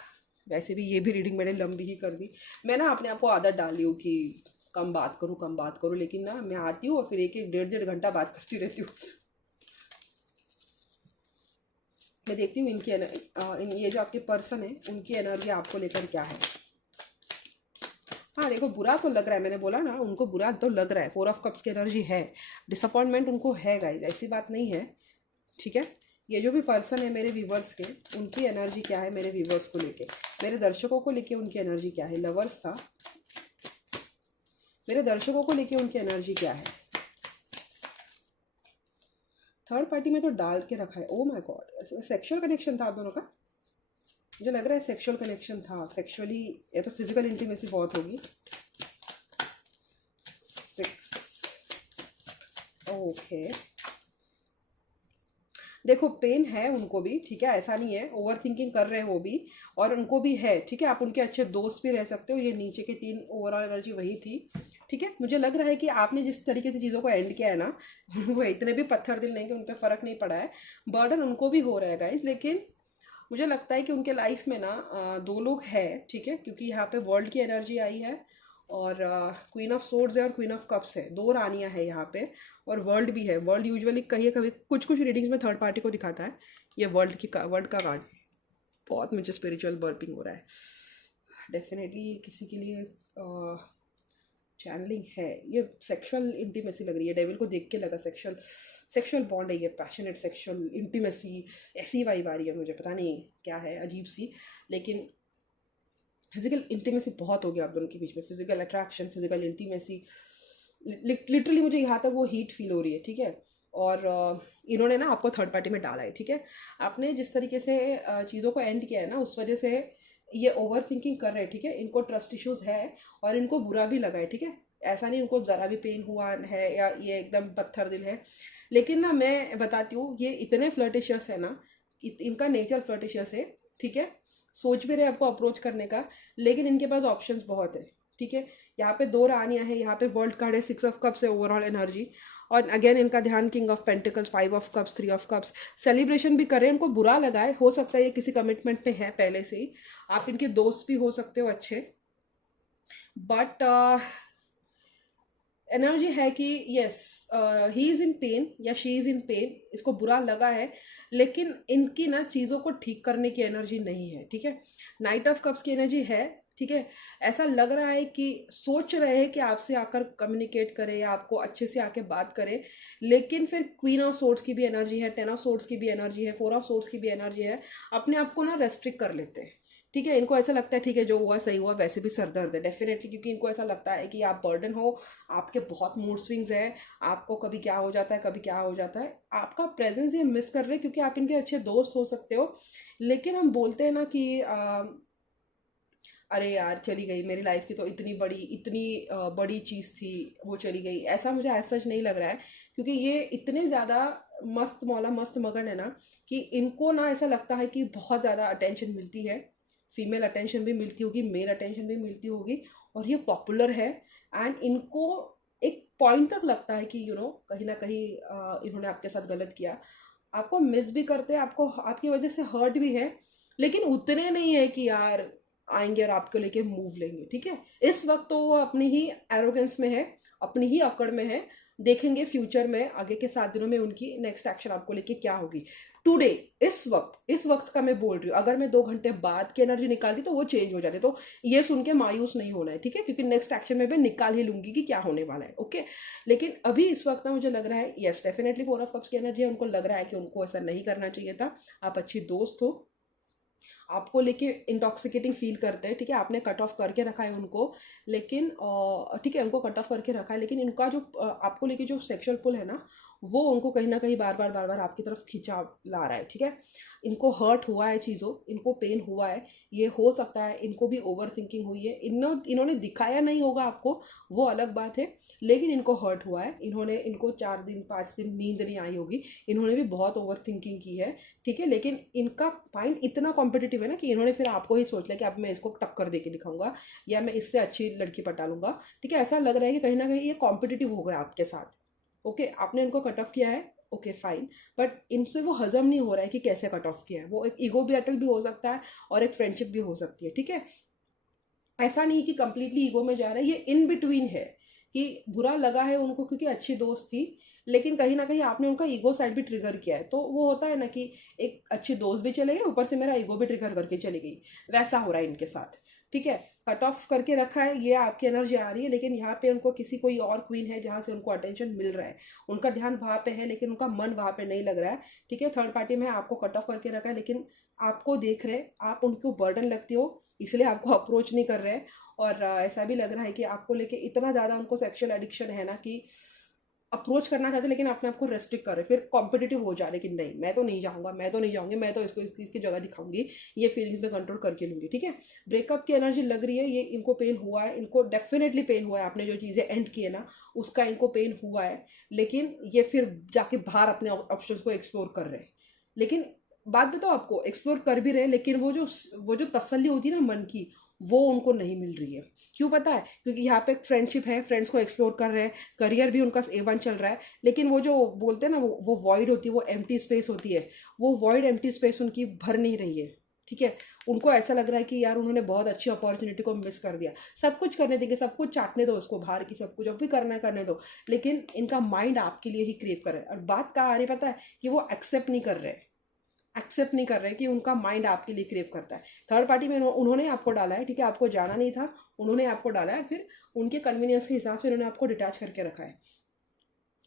वैसे भी ये भी रीडिंग मैंने लंबी ही कर दी। मैं ना अपने आप को आदत डाली हूँ कि कम बात करूँ, कम बात करूँ, लेकिन ना मैं आती हूँ और फिर 1-1, 1.5 घंटा बात करती रहती हूँ। मैं देखती हूँ इनकी ये जो आपके पर्सन है, उनकी एनर्जी आपको लेकर क्या है। हाँ देखो, बुरा तो लग रहा है, मैंने बोला ना उनको बुरा तो लग रहा है। 4 ऑफ कप्स की एनर्जी है, डिसअपॉइंटमेंट उनको है गाइस, ऐसी बात नहीं है, ठीक है। ये जो भी पर्सन है मेरे व्यूवर्स के, उनकी एनर्जी क्या है मेरे व्यूवर्स को लेके, मेरे दर्शकों को लेके उनकी एनर्जी क्या है। लवर्स था, मेरे दर्शकों को लेके उनकी एनर्जी क्या है। थर्ड पार्टी में तो डाल के रखा है, oh my God. Sexual connection था आप दोनों का, मुझे लग रहा है सेक्सुअल कनेक्शन था, सेक्सुअली या तो फिजिकल इंटीमेसी बहुत होगी। 6, ओके। देखो पेन है उनको भी, ठीक है, ऐसा नहीं है, ओवर थिंकिंग कर रहे हैं वो भी, और उनको भी है, ठीक है। आप उनके अच्छे दोस्त भी रह सकते हो। ये नीचे के 3 ओवरऑल एनर्जी वही थी, ठीक है। मुझे लग रहा है कि आपने जिस तरीके से चीज़ों को एंड किया है ना वो इतने भी पत्थर दिल नहीं कि उन पर फ़र्क नहीं पड़ा है। बर्डन उनको भी हो रहा है गाइज, लेकिन मुझे लगता है कि उनके लाइफ में ना 2 लोग हैं, ठीक है, क्योंकि यहाँ पे वर्ल्ड की एनर्जी आई है, और क्वीन ऑफ सोर्ड्स है और क्वीन ऑफ कप्स है, 2 रानियां हैं यहाँ पे, और वर्ल्ड भी है। वर्ल्ड यूजुअली कहीं कभी कुछ कुछ रीडिंग्स में थर्ड पार्टी को दिखाता है। ये वर्ल्ड का कार्ड, बहुत मुझे स्पिरिचुअल बर्पिंग हो रहा है। डेफिनेटली किसी के लिए चैनलिंग है। ये सेक्सुअल इंटीमेसी लग रही है, डेविल को देख के लगा सेक्सुअल सेक्सुअल बॉन्ड है ये, पैशनेट सेक्सुअल इंटीमेसी, ऐसी वाइब आ रही है मुझे, पता नहीं क्या है, अजीब सी। लेकिन फिजिकल इंटीमेसी बहुत हो गया आप दोनों के बीच में, physical attraction, physical intimacy, literally मुझे यहाँ तक वो हीट फील हो रही है, ठीक है। और इन्होंने ना आपको थर्ड पार्टी में डाला है, ठीक है। आपने जिस तरीके से चीज़ों को एंड किया है ना, उस वजह से ये ओवर थिंकिंग कर रहे हैं, ठीक है। इनको ट्रस्ट इश्यूज है और इनको बुरा भी लगा है, ठीक है। ऐसा नहीं इनको ज़रा भी पेन हुआ है या ये एकदम पत्थर दिल है, लेकिन ना मैं बताती हूँ ये इतने फ्लर्टिशियस है ना, इनका नेचर फ्लर्टिशियस है, ठीक है। सोच भी रहे आपको अप्रोच करने का, लेकिन इनके पास ऑप्शंस बहुत है, ठीक है। यहाँ पे 2 रानियां हैं, यहाँ पे वर्ल्ड कार्ड है, 6 ऑफ कप्स है ओवरऑल एनर्जी, और अगेन इनका ध्यान king of pentacles, 5 of cups, 3 of cups. Celebration भी कर रहे हैं, इनको बुरा लगा है, हो सकता है ये किसी कमिटमेंट पे है पहले से ही, आप इनके दोस्त भी हो सकते हो अच्छे, बट एनर्जी है कि yes he is in pen या शी इज़ इन पेन, इसको बुरा लगा है, लेकिन इनकी ना चीज़ों को ठीक करने की एनर्जी नहीं है, ठीक है। नाइट ऑफ कप्स की एनर्जी है, ठीक है। ऐसा लग रहा है कि सोच रहे हैं कि आपसे आकर कम्युनिकेट करे या आपको अच्छे से आके बात करे, लेकिन फिर क्वीन ऑफ सोर्ड्स की भी एनर्जी है, टेन ऑफ सोर्ड्स की भी एनर्जी है, फोर ऑफ सोर्ड्स की भी एनर्जी है। अपने आप को ना रेस्ट्रिक्ट कर लेते हैं, ठीक है। इनको ऐसा लगता है ठीक है जो हुआ सही हुआ, वैसे भी सर दर्द है डेफिनेटली, क्योंकि इनको ऐसा लगता है कि आप बर्डन हो, आपके बहुत मूड स्विंग्स है, आपको कभी क्या हो जाता है कभी क्या हो जाता है। आपका प्रेजेंस ये मिस कर रहे हैं क्योंकि आप इनके अच्छे दोस्त हो सकते हो, लेकिन हम बोलते हैं ना कि अरे यार चली गई मेरी लाइफ की तो इतनी बड़ी चीज़ थी, वो चली गई। ऐसा मुझे ऐसा सच नहीं लग रहा है, क्योंकि ये इतने ज़्यादा मस्त मौला मस्त मगन है ना कि इनको ना ऐसा लगता है कि बहुत ज़्यादा अटेंशन मिलती है। फीमेल अटेंशन भी मिलती होगी, मेल अटेंशन भी मिलती होगी, और ये पॉपुलर है। एंड इनको एक पॉइंट तक लगता है कि कहीं ना कहीं इन्होंने आपके साथ गलत किया। आपको मिस भी करते हैं, आपको आपकी वजह से हर्ट भी है, लेकिन उतने नहीं है कि यार आएंगे और आपको लेके मूव लेंगे, ठीक है। इस वक्त तो वो अपनी ही एरोगेंस में है, अपनी ही अकड़ में है। देखेंगे फ्यूचर में आगे के 7 दिनों में उनकी नेक्स्ट एक्शन आपको लेके क्या होगी। टुडे, इस वक्त का मैं बोल रही हूँ, अगर मैं 2 घंटे बाद की एनर्जी निकालती तो वो चेंज हो जाती। तो ये सुन के मायूस नहीं होना है, ठीक है, क्योंकि नेक्स्ट एक्शन में मैं निकाल ही लूंगी कि क्या होने वाला है, ओके। लेकिन अभी इस वक्त ना मुझे लग रहा है यस डेफिनेटली 4 ऑफ कप्स की एनर्जी है। उनको लग रहा है कि उनको ऐसा नहीं करना चाहिए था। आप अच्छी दोस्त हो, आपको लेके इंटॉक्सिकेटिंग फील करते हैं, ठीक है। आपने कट ऑफ करके रखा है उनको, लेकिन ठीक है, उनको कट ऑफ करके रखा है, लेकिन इनका जो आपको लेके जो सेक्सुअल पुल है ना, वो उनको कहीं ना कहीं बार बार आपकी तरफ खींचा ला रहा है, ठीक है। इनको हर्ट हुआ है चीज़ों, इनको पेन हुआ है। ये हो सकता है इनको भी ओवर थिंकिंग हुई है, इन्होंने दिखाया नहीं होगा आपको, वो अलग बात है, लेकिन इनको हर्ट हुआ है। इनको 4 दिन 5 दिन नींद नहीं आई होगी, इन्होंने भी बहुत ओवर थिंकिंग की है, ठीक है। लेकिन इनका माइंड इतना कॉम्पिटिटिव है ना कि इन्होंने फिर आपको ही सोच लिया कि अब मैं इसको टक्कर दे के दिखाऊंगा, या मैं इससे अच्छी लड़की पटा लूंगा, ठीक है। ऐसा लग रहा है कि कहीं ना कहीं ये कॉम्पिटिटिव हो गया आपके साथ, ओके। आपने इनको कट ऑफ किया है, ओके फाइन, बट इनसे वो हजम नहीं हो रहा है कि कैसे कट ऑफ किया है। वो एक ईगो बैटल भी हो सकता है और एक फ्रेंडशिप भी हो सकती है, ठीक है। ऐसा नहीं कि कंप्लीटली ईगो में जा रहा है, ये इन बिटवीन है कि बुरा लगा है उनको क्योंकि अच्छी दोस्त थी, लेकिन कहीं ना कहीं आपने उनका ईगो साइड भी ट्रिगर किया है। तो वो होता है ना कि एक अच्छी दोस्त भी चले गई, ऊपर से मेरा ईगो भी ट्रिगर करके चली गई, वैसा हो रहा है इनके साथ, ठीक है। कट ऑफ करके रखा है, ये आपकी एनर्जी आ रही है, लेकिन यहाँ पे उनको किसी कोई और क्वीन है जहाँ से उनको अटेंशन मिल रहा है, उनका ध्यान वहाँ पे है, लेकिन उनका मन वहाँ पे नहीं लग रहा है, ठीक है। थर्ड पार्टी में आपको कट ऑफ करके रखा है, लेकिन आपको देख रहे, आप उनको बर्डन लगती हो, इसलिए आपको अप्रोच नहीं कर रहे हैं। और ऐसा भी लग रहा है कि आपको लेके इतना ज़्यादा उनको सेक्सुअल एडिक्शन है ना कि अप्रोच करना चाहते लेकिन अपने आप को रेस्ट्रिक्ट कर रहे, फिर कॉम्पिटिटिव हो जा रहे कि नहीं मैं तो नहीं जाऊंगा, मैं तो नहीं जाऊंगी, मैं तो इसको इसकी जगह दिखाऊंगी, ये फीलिंग्स में कंट्रोल करके लूंगी, ठीक है। ब्रेकअप की एनर्जी लग रही है, ये इनको पेन हुआ है, इनको डेफिनेटली पेन हुआ है, आपने जो चीज़ें एंड की है ना उसका इनको पेन हुआ है, लेकिन ये फिर जाके बाहर अपने ऑप्शन को एक्सप्लोर कर रहे हैं। लेकिन बात बताओ, आपको एक्सप्लोर कर भी रहे, लेकिन वो जो तसल्ली होती है ना मन की, वो उनको नहीं मिल रही है। क्यों पता है? क्योंकि यहाँ पे फ्रेंडशिप है, फ्रेंड्स को एक्सप्लोर कर रहे हैं, करियर भी उनका A1 चल रहा है, लेकिन वो जो बोलते हैं ना वो वॉइड होती है, वो एम्प्टी स्पेस होती है, वो वॉइड एम्प्टी स्पेस उनकी भर नहीं रही है, ठीक है। उनको ऐसा लग रहा है कि यार उन्होंने बहुत अच्छी अपॉर्चुनिटी को मिस कर दिया। सब कुछ करने देंगे, सब कुछ चाटने दो उसको, बाहर की सब कुछ अब भी करना है करने दो, लेकिन इनका माइंड आपके लिए ही क्रेव कर रहा है। और बात कहाँ आ रही पता है? कि वो एक्सेप्ट नहीं कर रहे कि उनका माइंड आपके लिए क्रेव करता है। थर्ड पार्टी में उन्होंने आपको डाला है, ठीक है, आपको जाना नहीं था, उन्होंने आपको डाला है, फिर उनके कन्वीनियंस के हिसाब से उन्होंने आपको डिटैच करके रखा है।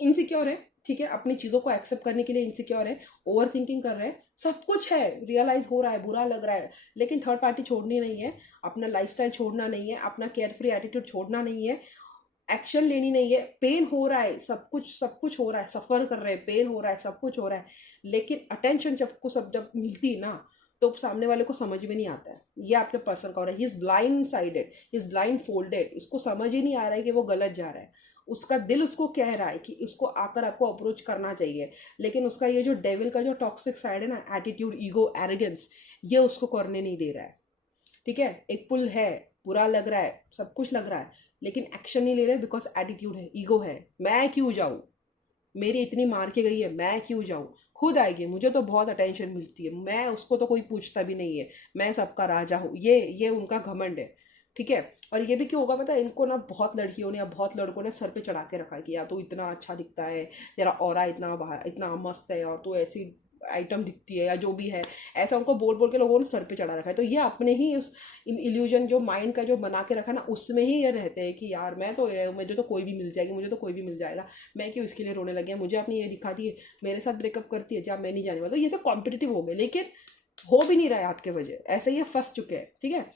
इनसिक्योर है, ठीक है, अपनी चीज़ों को एक्सेप्ट करने के लिए इनसिक्योर है, ओवर थिंकिंग कर रहे हैं, सब कुछ है, रियलाइज हो रहा है, बुरा लग रहा है, लेकिन थर्ड पार्टी छोड़नी नहीं है, अपना लाइफस्टाइल छोड़ना नहीं है, अपना केयर फ्री एटीट्यूड छोड़ना नहीं है, एक्शन लेनी नहीं है। पेन हो रहा है, सब कुछ हो रहा है, सफर कर रहे हैं, पेन हो रहा है, सब कुछ हो रहा है, लेकिन अटेंशन जब मिलती ना तो सामने वाले को समझ में नहीं आता है। ये आपके पर्सन का हो रहा है, he is blind sided, he is blind folded, इसको समझ ही नहीं आ रहा है कि वो गलत जा रहा है। उसका दिल उसको कह रहा है कि इसको आकर आपको अप्रोच करना चाहिए, लेकिन उसका ये जो डेविल का जो टॉक्सिक साइड है ना, एटीट्यूड, ईगो, एरोगेंस, ये उसको करने नहीं दे रहा है, ठीक है। एक पुल है, बुरा लग रहा है, सब कुछ लग रहा है, लेकिन एक्शन नहीं ले रहे बिकॉज एटीट्यूड है, ईगो है। मैं क्यों जाऊं, मेरी इतनी मार के गई है, मैं क्यों जाऊं, खुद आएगी, मुझे तो बहुत अटेंशन मिलती है, मैं उसको तो कोई पूछता भी नहीं है, मैं सबका राजा हूँ, ये उनका घमंड है, ठीक है। और ये भी क्यों होगा पता है? इनको ना बहुत लड़कियों ने या बहुत लड़कों ने सर पे चढ़ा के रखा है कि यार तू इतना अच्छा दिखता है, तेरा ऑरा इतना इतना मस्त है, और तू ऐसी आइटम दिखती है या जो भी है, ऐसा उनको बोल बोल के लोगों ने सर पे चढ़ा रखा है। तो ये अपने ही उस इल्यूजन जो माइंड का जो बना के रखा है ना, उसमें ही ये रहते हैं कि यार मुझे तो कोई भी मिल जाएगी, मुझे तो कोई भी मिल जाएगा, मैं क्यों इसके लिए रोने लगी है, मुझे अपनी ये दिखाती है, मेरे साथ ब्रेकअप करती है, जब मैं नहीं जाने वाला। तो ये सब कॉम्पिटिटिव हो गए, लेकिन हो भी नहीं रहा है आपके वजह, ऐसे ये फंस चुके हैं, ठीक है।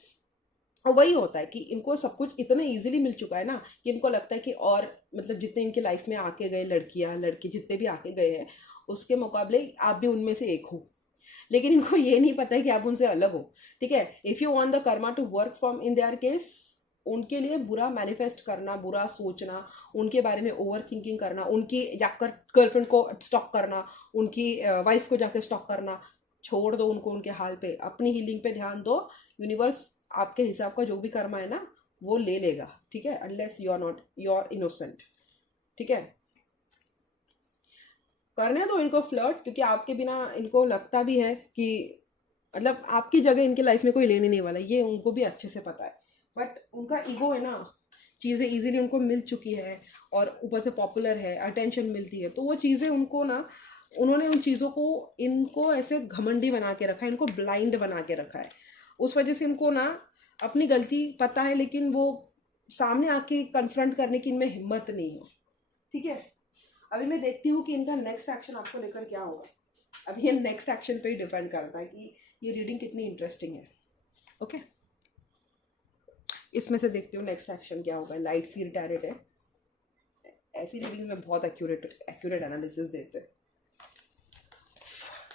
और वही होता है कि इनको सब कुछ इतना इजीली मिल चुका है ना, कि इनको लगता है कि और मतलब जितने इनके लाइफ में आके गए लड़कियां लड़के जितने भी आके गए हैं, उसके मुकाबले आप भी उनमें से एक हो। लेकिन इनको ये नहीं पता है कि आप उनसे अलग हो, ठीक है। If you want the karma to work from in their case, उनके लिए बुरा मैनिफेस्ट करना, बुरा सोचना, उनके बारे में ओवर थिंकिंग करना, उनकी जाकर गर्लफ्रेंड को स्टॉक करना, उनकी वाइफ को जाकर स्टॉक करना, छोड़ दो उनको उनके हाल पे, अपनी हीलिंग पे ध्यान दो। यूनिवर्स आपके हिसाब का जो भी कर्मा है ना वो ले लेगा, ठीक है, अनलेस यू आर इनोसेंट, ठीक है। करने दो इनको फ्लर्ट, क्योंकि आपके बिना इनको लगता भी है कि मतलब आपकी जगह इनके लाइफ में कोई लेने नहीं वाला, ये उनको भी अच्छे से पता है। बट उनका ईगो है ना, चीज़ें इजीली उनको मिल चुकी है और ऊपर से पॉपुलर है, अटेंशन मिलती है, तो वो चीज़ें उनको ना, उन्होंने उन चीज़ों को इनको ऐसे घमंडी बना के रखा है, इनको ब्लाइंड बना के रखा है। उस वजह से इनको ना अपनी गलती पता है, लेकिन वो सामने आके कन्फ्रंट करने की इनमें हिम्मत नहीं है, ठीक है। अभी मैं देखती हूँ कि इनका नेक्स्ट एक्शन आपको लेकर क्या होगा। अभी ये नेक्स्ट एक्शन पे ही डिपेंड करता है कि ये रीडिंग कितनी इंटरेस्टिंग है, ओके। इसमें से देखती हूँ नेक्स्ट एक्शन क्या होगा। लाइट सी रिटायर्ड है, ऐसी रीडिंग में बहुत एक्यूरेट एनालिसिस देते हैं।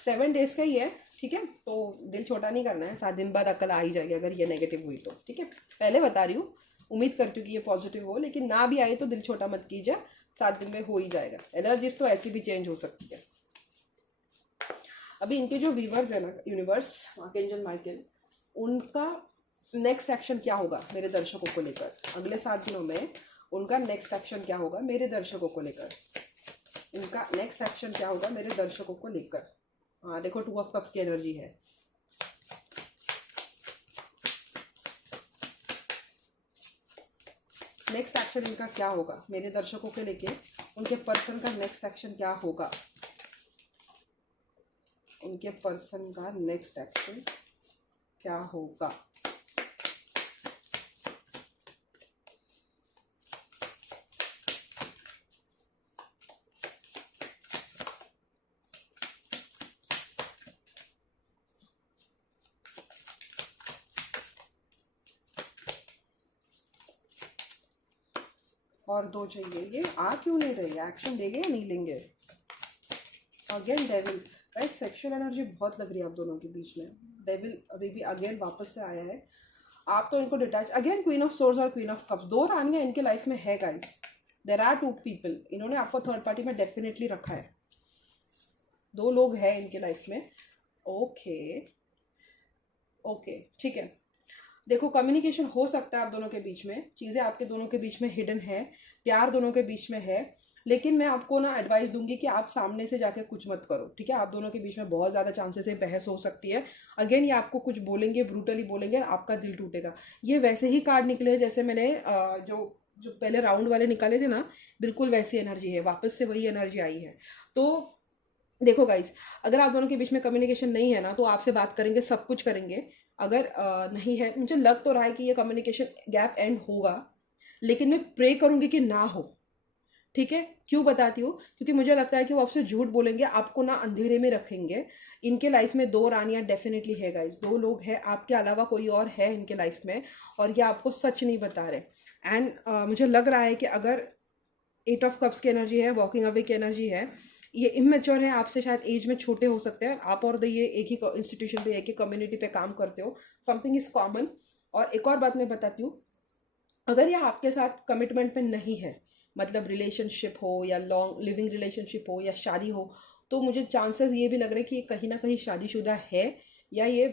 7 days का ही है, ठीक है, तो दिल छोटा नहीं करना है, 7 दिन बाद अकल आ ही जाएगी अगर ये नेगेटिव हुई तो, ठीक है। पहले बता रही हूँ, उम्मीद करती हूँ कि ये पॉजिटिव हो, लेकिन ना भी आए तो दिल छोटा मत कीजिए, 7 दिन में हो ही जाएगा। एनर्जीज तो ऐसी भी चेंज हो सकती है। अभी इनके जो व्यूवर्स है ना, यूनिवर्स, आर्कएंजल माइकल, उनका नेक्स्ट एक्शन क्या होगा मेरे दर्शकों को लेकर अगले 7 दिनों में। उनका नेक्स्ट एक्शन क्या होगा मेरे दर्शकों को लेकर, इनका नेक्स्ट एक्शन क्या होगा मेरे दर्शकों को लेकर। हाँ देखो, 2 of Cups की एनर्जी है। नेक्स्ट एक्शन इनका क्या होगा मेरे दर्शकों के लेके, उनके पर्सन का नेक्स्ट एक्शन क्या होगा, उनके पर्सन का नेक्स्ट एक्शन क्या होगा। और 2 चाहिए। ये आ क्यों नहीं रही, एक्शन लेंगे या नहीं लेंगे। Again devil, guys sexual energy बहुत लग रही है आप दोनों के बीच में। डेविल अभी भी अगेन वापस से आया है। आप तो इनको detach, again queen of swords और क्वीन ऑफ कप्स, 2 रानियां इनके लाइफ में है गाइस। देयर आर 2 पीपल, इन्होंने आपको थर्ड पार्टी में डेफिनेटली रखा है। 2 लोग हैं इनके लाइफ में, ओके ओके, ठीक है। देखो, कम्युनिकेशन हो सकता है आप दोनों के बीच में, चीज़ें आपके दोनों के बीच में हिडन है, प्यार दोनों के बीच में है, लेकिन मैं आपको ना एडवाइस दूंगी कि आप सामने से जाके कुछ मत करो, ठीक है। आप दोनों के बीच में बहुत ज़्यादा चांसेस है बहस हो सकती है। अगेन ये आपको कुछ बोलेंगे, ब्रूटली बोलेंगे, आपका दिल टूटेगा। ये वैसे ही कार्ड निकले जैसे मैंने जो जो पहले राउंड वाले निकाले थे ना, बिल्कुल वैसी एनर्जी है, वापस से वही एनर्जी आई है। तो देखो गाइस, अगर आप दोनों के बीच में कम्युनिकेशन नहीं है ना, तो आपसे बात करेंगे, सब कुछ करेंगे। अगर नहीं है, मुझे लग तो रहा है कि ये कम्युनिकेशन गैप एंड होगा, लेकिन मैं प्रे करूंगी कि ना हो, ठीक है। क्यों बताती हूँ, क्योंकि मुझे लगता है कि वो आपसे झूठ बोलेंगे, आपको ना अंधेरे में रखेंगे। इनके लाइफ में 2 रानियां डेफिनेटली है गाइस, 2 लोग हैं, आपके अलावा कोई और है इनके लाइफ में, और ये आपको सच नहीं बता रहे। एंड मुझे लग रहा है कि अगर 8 of Cups की एनर्जी है, वॉकिंग अवे की एनर्जी है, ये इमेच्योर है, आपसे शायद एज में छोटे हो सकते हैं, आप और ये एक ही इंस्टीट्यूशन पे, एक ही कम्युनिटी पे काम करते हो, समथिंग इज कॉमन। और एक और बात मैं बताती हूँ, अगर ये आपके साथ कमिटमेंट में नहीं है, मतलब रिलेशनशिप हो या लॉन्ग लिविंग रिलेशनशिप हो या शादी हो, तो मुझे चांसेस ये भी लग रहे हैं कि ये कहीं ना कहीं शादीशुदा है, या ये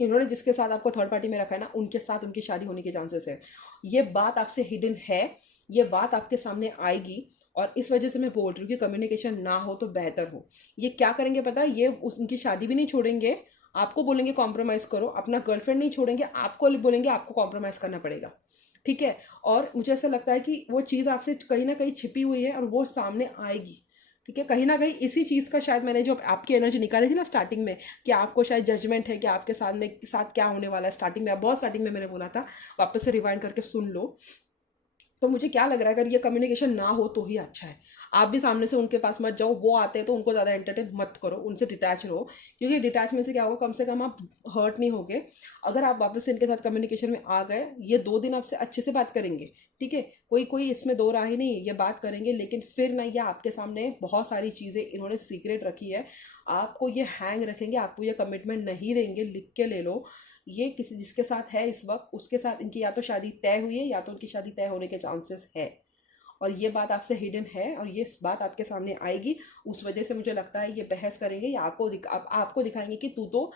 इन्होंने जिसके साथ आपको थर्ड पार्टी में रखा है ना, उनके साथ उनकी शादी होने के चांसेस है। ये बात आपसे हिडन है, ये बात आपके सामने आएगी, और इस वजह से मैं बोल रही हूँ कि कम्युनिकेशन ना हो तो बेहतर हो। ये क्या करेंगे पता है, ये उनकी शादी भी नहीं छोड़ेंगे, आपको बोलेंगे कॉम्प्रोमाइज करो, अपना गर्लफ्रेंड नहीं छोड़ेंगे, आपको बोलेंगे आपको कॉम्प्रोमाइज करना पड़ेगा, ठीक है। और मुझे ऐसा लगता है कि वो चीज़ आपसे कहीं ना कहीं छिपी हुई है और वो सामने आएगी, ठीक है, कहीं ना कहीं इसी चीज़ का शायद मैंने जो आपकी एनर्जी निकाली थी ना स्टार्टिंग में, कि आपको शायद जजमेंट है कि आपके साथ क्या होने वाला है, स्टार्टिंग में, बहुत स्टार्टिंग में मैंने बोला था, वापस से रिवाइंड करके सुन लो। तो मुझे क्या लग रहा है, अगर ये कम्युनिकेशन ना हो तो ही अच्छा है। आप भी सामने से उनके पास मत जाओ, वो आते हैं तो उनको ज़्यादा एंटरटेन मत करो, उनसे डिटैच रहो, क्योंकि डिटैचमेंट से क्या होगा, कम से कम आप हर्ट नहीं होगे। अगर आप वापस से इनके साथ कम्युनिकेशन में आ गए, ये 2 दिन आपसे अच्छे से बात करेंगे, ठीक है, कोई कोई इसमें दो राह ही नहीं, ये बात करेंगे, लेकिन फिर ना ये आपके सामने बहुत सारी चीज़ें इन्होंने सीक्रेट रखी है, आपको ये हैंग रखेंगे, आपको ये कमिटमेंट नहीं देंगे, लिख के ले लो। ये किसी जिसके साथ है इस वक्त, उसके साथ इनकी या तो शादी तय हुई है या तो उनकी शादी तय होने के चांसेस है, और ये बात आपसे हिडन है, और ये बात आपके सामने आएगी। उस वजह से मुझे लगता है ये बहस करेंगे, या आपको दिखाएंगे कि तू तो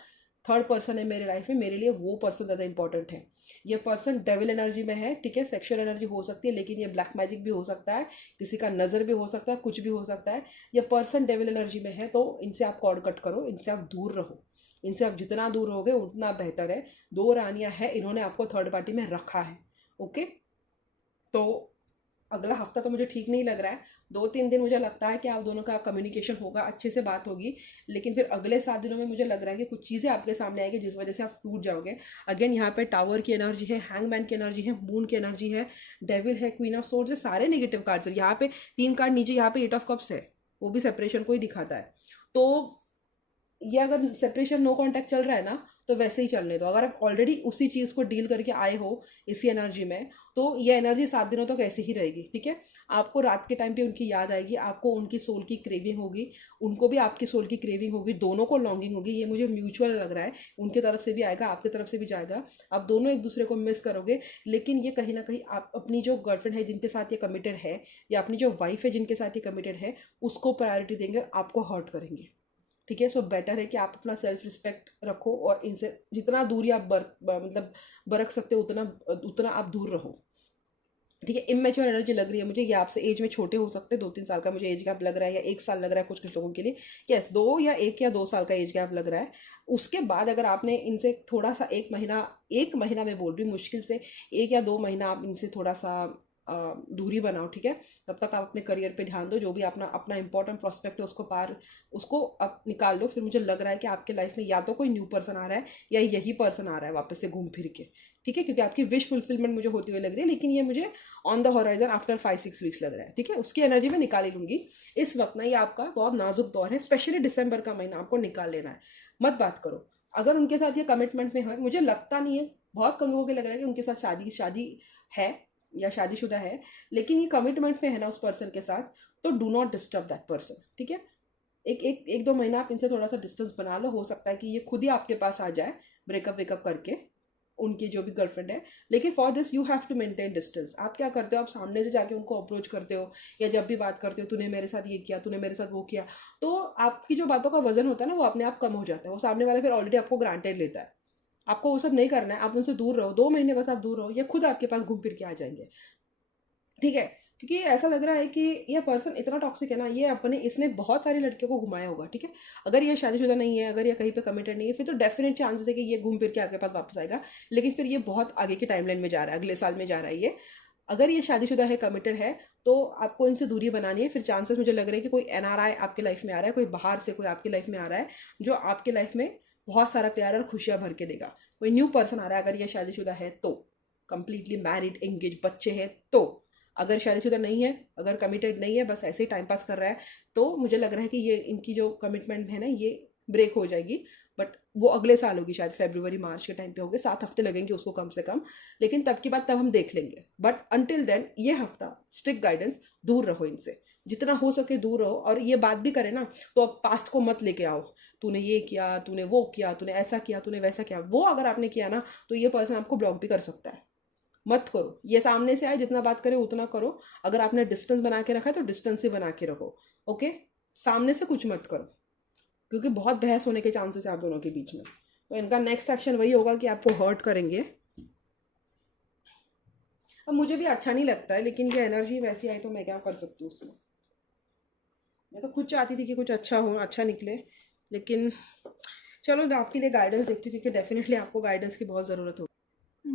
थर्ड पर्सन है मेरे लाइफ में, मेरे लिए वो पर्सन ज़्यादा इंपॉर्टेंट है। ये पर्सन डेविल एनर्जी में है, ठीक है, सेक्सुअल एनर्जी हो सकती है, लेकिन ये ब्लैक मैजिक भी हो सकता है, किसी का नज़र भी हो सकता है, कुछ भी हो सकता है। ये पर्सन डेविल एनर्जी में है, तो इनसे आप कॉर्ड कट करो, इनसे आप दूर रहो, इनसे आप जितना दूर रहोगे उतना बेहतर है। 2 रानियां हैं, इन्होंने आपको थर्ड पार्टी में रखा है। ओके, तो अगला हफ्ता तो मुझे ठीक नहीं लग रहा है, 2-3 दिन मुझे लगता है कि आप दोनों का कम्युनिकेशन होगा, अच्छे से बात होगी, लेकिन फिर अगले 7 दिनों में मुझे लग रहा है कि कुछ चीज़ें आपके सामने आएगी जिस वजह से आप टूट जाओगे। अगेन यहाँ पे टावर की एनर्जी है, हैंगमैन की एनर्जी है, मून की एनर्जी है, डेविल है, क्वीन ऑफ सोर्ड्स है, सारे नेगेटिव कार्ड्स है। यहाँ पे 3 कार्ड नीचे, यहाँ पे 8 ऑफ कप्स है, वो भी सेपरेशन को ही दिखाता है। तो ये अगर सेपरेशन नो कांटेक्ट चल रहा है ना, तो वैसे ही चलने दो। अगर आप ऑलरेडी उसी चीज़ को डील करके आए हो इसी एनर्जी में, तो ये एनर्जी 7 दिनों तक ऐसी ही रहेगी, ठीक है। आपको रात के टाइम पे उनकी याद आएगी, आपको उनकी सोल की क्रेविंग होगी, उनको भी आपकी सोल की क्रेविंग होगी, दोनों को लॉन्गिंग होगी। ये मुझे म्यूचुअल लग रहा है, उनकी तरफ से भी आएगा, आपकी तरफ से भी जाएगा, आप दोनों एक दूसरे को मिस करोगे। लेकिन ये कहीं ना कहीं आप अपनी जो गर्लफ्रेंड है जिनके साथ ये कमिटेड है, या अपनी जो वाइफ है जिनके साथ ये कमिटेड है, उसको प्रायोरिटी देंगे, आपको हर्ट करेंगे, ठीक है। सो बेटर है कि आप अपना सेल्फ रिस्पेक्ट रखो, और इनसे जितना दूरी आप मतलब बरक सकते हो उतना उतना आप दूर रहो, ठीक है। इमेच्योर एनर्जी लग रही है मुझे, ये आपसे एज में छोटे हो सकते हैं, 2-3 साल का मुझे एज गैप लग रहा है, या 1 साल लग रहा है कुछ कुछ लोगों के लिए, यस, 1 या 2 साल का एज गैप लग रहा है। उसके बाद अगर आपने इनसे थोड़ा सा 1 महीना मैं बोल रही हूँ, मुश्किल से 1 या 2 महीना आप इनसे थोड़ा सा दूरी बनाओ, ठीक है। तब तक आप अपने करियर पे ध्यान दो, जो भी अपना अपना इंपॉर्टेंट प्रोस्पेक्ट है उसको आप निकाल लो। फिर मुझे लग रहा है कि आपके लाइफ में या तो कोई न्यू पर्सन आ रहा है, या यही पर्सन आ रहा है वापस से घूम फिर के, ठीक है, क्योंकि आपकी विश फुलफिलमेंट मुझे होती हुई लग रही है, लेकिन ये मुझे on the horizon after 5-6 weeks लग रहा है, ठीक है। उसकी एनर्जी में निकाल ही लूंगी। इस वक्त ना ये आपका बहुत नाजुक दौर है, स्पेशली दिसंबर का महीना आपको निकाल लेना है, मत बात करो। अगर उनके साथ ये कमिटमेंट में है, मुझे लगता नहीं है, बहुत कम लोगों को लग रहा है कि उनके साथ शादी है या शादीशुदा है, लेकिन ये कमिटमेंट में है ना उस पर्सन के साथ, तो do not disturb that person, ठीक है। एक 2 महीना आप इनसे थोड़ा सा डिस्टेंस बना लो, हो सकता है कि ये खुद ही आपके पास आ जाए ब्रेकअप वेकअप करके, उनकी जो भी गर्लफ्रेंड है। लेकिन for this you have to maintain distance. आप क्या करते हो, आप सामने से जाके उनको अप्रोच करते हो, या जब भी बात करते हो, तूने मेरे साथ ये किया, तूने मेरे साथ वो किया, तो आपकी जो बातों का वजन होता है ना, वो अपने आप कम हो जाता है। वो सामने वाला फिर ऑलरेडी आपको ग्रांटेड लेता है, आपको वो सब नहीं करना है, आप उनसे दूर रहो, 2 महीने बस आप दूर रहो, ये खुद आपके पास घूम फिर के आ जाएंगे, ठीक है। क्योंकि ऐसा लग रहा है कि ये पर्सन इतना टॉक्सिक है ना, इसने बहुत सारी लड़कियों को घुमाया होगा, ठीक है। अगर ये शादीशुदा नहीं है, अगर ये कहीं पे कमिटेड नहीं है, फिर तो डेफिनेट चांसेस है कि ये घूम फिर के आपके पास वापस आएगा। लेकिन फिर ये बहुत आगे की टाइमलाइन में जा रहा है, अगले साल में जा रहा है ये। अगर ये शादीशुदा है, कमिटेड है, तो आपको इनसे दूरी बनानी है। फिर चांसेस मुझे लग रहे हैं कि कोई एनआरआई आपकी लाइफ में आ रहा है, कोई बाहर से कोई आपकी लाइफ में आ रहा है, जो आपकी लाइफ में बहुत सारा प्यार और खुशियां भर के देगा। कोई न्यू पर्सन आ रहा है, अगर ये शादीशुदा है तो, कंप्लीटली मैरिड, एंगेज, बच्चे हैं तो। अगर शादीशुदा नहीं है, अगर कमिटेड नहीं है, बस ऐसे ही टाइम पास कर रहा है, तो मुझे लग रहा है कि ये इनकी जो कमिटमेंट है ना, ये ब्रेक हो जाएगी। बट वो अगले साल होगी, शायद फरवरी मार्च के टाइम पे होगी, 7 हफ्ते लगेंगे उसको कम से कम। लेकिन तब की बात तब हम देख लेंगे। बट अनटिल देन ये हफ्ता स्ट्रिक्ट गाइडेंस, दूर रहो इनसे, जितना हो सके दूर रहो। और ये बात भी करे ना, तो अब पास्ट को मत लेके आओ, तूने ये किया, तूने वो किया, तूने ऐसा किया, तूने वैसा किया। वो अगर आपने किया ना, तो ये पर्सन आपको ब्लॉक भी कर सकता है। मत करो, ये सामने से आए, जितना बात करे उतना करो। अगर आपने डिस्टेंस बना के रखा है तो डिस्टेंस ही बना के रखो, ओके। सामने से कुछ मत करो, क्योंकि बहुत बहस होने के चांसेस है आप दोनों के बीच में। तो इनका नेक्स्ट एक्शन वही होगा कि आपको हर्ट करेंगे। अब मुझे भी अच्छा नहीं लगता है, लेकिन ये एनर्जी वैसी आई तो मैं क्या कर सकती हूँ उसमें। मैं तो खुद चाहती थी कि कुछ अच्छा हो, अच्छा निकले, लेकिन चलो आपके लिए गाइडेंस देखती हूँ, क्योंकि डेफिनेटली आपको गाइडेंस की बहुत ज़रूरत होगी।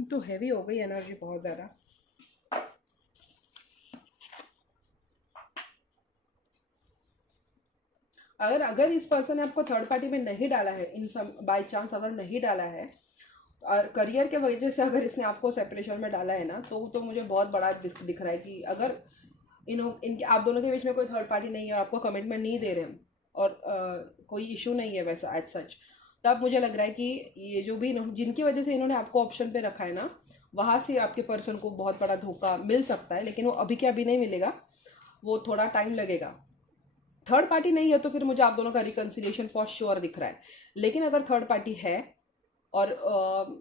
तो हैवी हो गई एनर्जी बहुत ज़्यादा। अगर अगर इस पर्सन ने आपको थर्ड पार्टी में नहीं डाला है, इन सम बाई चांस अगर नहीं डाला है, और करियर के वजह से अगर इसने आपको सेपरेशन में डाला है ना, तो मुझे बहुत बड़ा दिख रहा है कि अगर इनके आप दोनों के बीच में कोई थर्ड पार्टी नहीं है, आपको कमिटमेंट नहीं दे रहे हैं, और कोई इशू नहीं है वैसा एज सच, तब मुझे लग रहा है कि ये जो भी जिनकी वजह से इन्होंने आपको ऑप्शन पे रखा है ना, वहाँ से आपके पर्सन को बहुत बड़ा धोखा मिल सकता है, लेकिन वो अभी के अभी नहीं मिलेगा, वो थोड़ा टाइम लगेगा। थर्ड पार्टी नहीं है तो फिर मुझे आप दोनों का रिकन्सिलिएशन फॉर श्योर दिख रहा है। लेकिन अगर थर्ड पार्टी है, और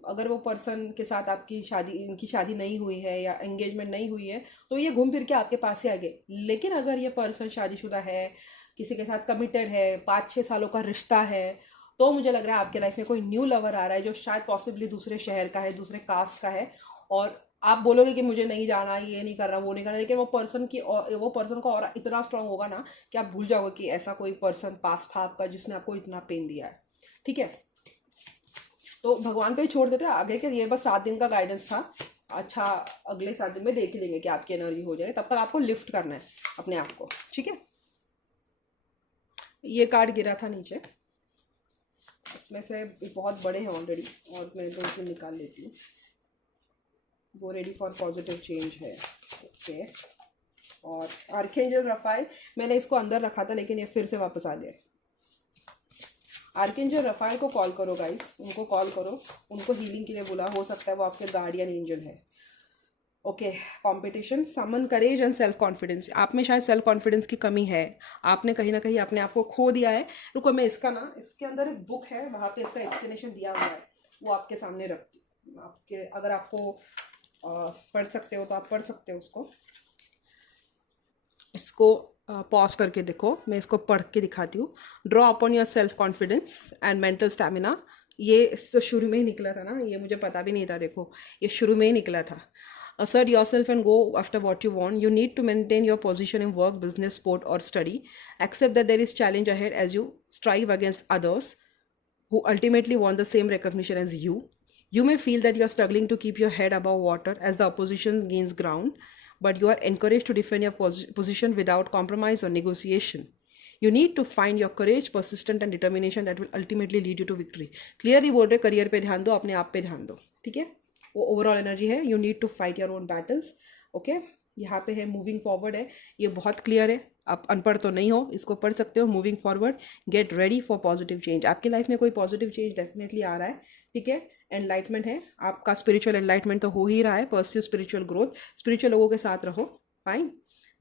अगर वो पर्सन के साथ आपकी शादी, इनकी शादी नहीं हुई है या एंगेजमेंट नहीं हुई है, तो ये घूम फिर के आपके पास ही आ गए। लेकिन अगर ये पर्सन शादीशुदा है, किसी के साथ कमिटेड है, 5-6 सालों का रिश्ता है, तो मुझे लग रहा है आपके लाइफ में कोई न्यू लवर आ रहा है जो शायद पॉसिबली दूसरे शहर का है, दूसरे कास्ट का है, और आप बोलोगे कि मुझे नहीं जाना, ये नहीं करना, वो नहीं करना, लेकिन वो पर्सन का और इतना स्ट्रांग होगा ना कि आप भूल जाओगे कि ऐसा कोई पर्सन पास था आपका जिसने आपको इतना पेन दिया है। ठीक है, तो भगवान पे ही छोड़ देते हैं आगे के, ये बस 7 दिन का गाइडेंस था। अच्छा, अगले 7 दिन में देख लेंगे कि आपकी एनर्जी हो जाए, तब तक आपको लिफ्ट करना है अपने आप को। ठीक है, ये कार्ड गिरा था नीचे, इसमें से बहुत बड़े हैं ऑलरेडी, और मैं 2-3 निकाल लेती हूँ। वो रेडी फॉर पॉजिटिव चेंज है। ओके, और आर्कएंजल रफाइल, मैंने इसको अंदर रखा था लेकिन ये फिर से वापस आ गए। आर्कएंजल रफाइल को कॉल करो गाइस, उनको कॉल करो, उनको हीलिंग के लिए बोला, हो सकता है वो आपके गार्डियन एंजल है। Okay, competition, summon courage and self confidence. आप में शायद सेल्फ कॉन्फिडेंस की कमी है, आपने कहीं ना कहीं अपने आप को खो दिया है। रुको, मैं इसका ना, इसके अंदर एक बुक है, वहाँ पे इसका एक्सप्लेनेशन दिया हुआ है, वो आपके सामने रखती हूँ। आपके अगर आपको पढ़ सकते हो तो आप पढ़ सकते हो उसको। इसको पॉज करके देखो, मैं इसको पढ़ के दिखाती हूँ। Draw upon your self confidence and mental stamina. ये तो शुरू में ही निकला था ना, ये मुझे पता भी नहीं था, देखो ये शुरू में ही निकला था। Assert yourself and go after what you want. You need to maintain your position in work, business, sport, or study. Accept that there is challenge ahead as you strive against others who ultimately want the same recognition as you. You may feel that you are struggling to keep your head above water as the opposition gains ground, but you are encouraged to defend your position without compromise or negotiation. You need to find your courage, persistence and determination that will ultimately lead you to victory. Clearly बोल रहे career पे ध्यान दो, अपने आप पे ध्यान दो। ठीक है, वो ओवरऑल एनर्जी है। You need to fight your own battles. Okay, यहाँ पे है मूविंग फॉरवर्ड है, ये बहुत क्लियर है। आप अनपढ़ तो नहीं हो, इसको पढ़ सकते हो। Moving forward, get ready for positive change. आपकी लाइफ में कोई पॉजिटिव चेंज डेफिनेटली आ रहा है। ठीक है, एनलाइटमेंट है, आपका स्पिरिचुअल एनलाइटमेंट तो हो ही रहा है। परस्यू स्पिरिचुअल ग्रोथ, स्पिरिचुअल लोगों के साथ रहो। फाइन।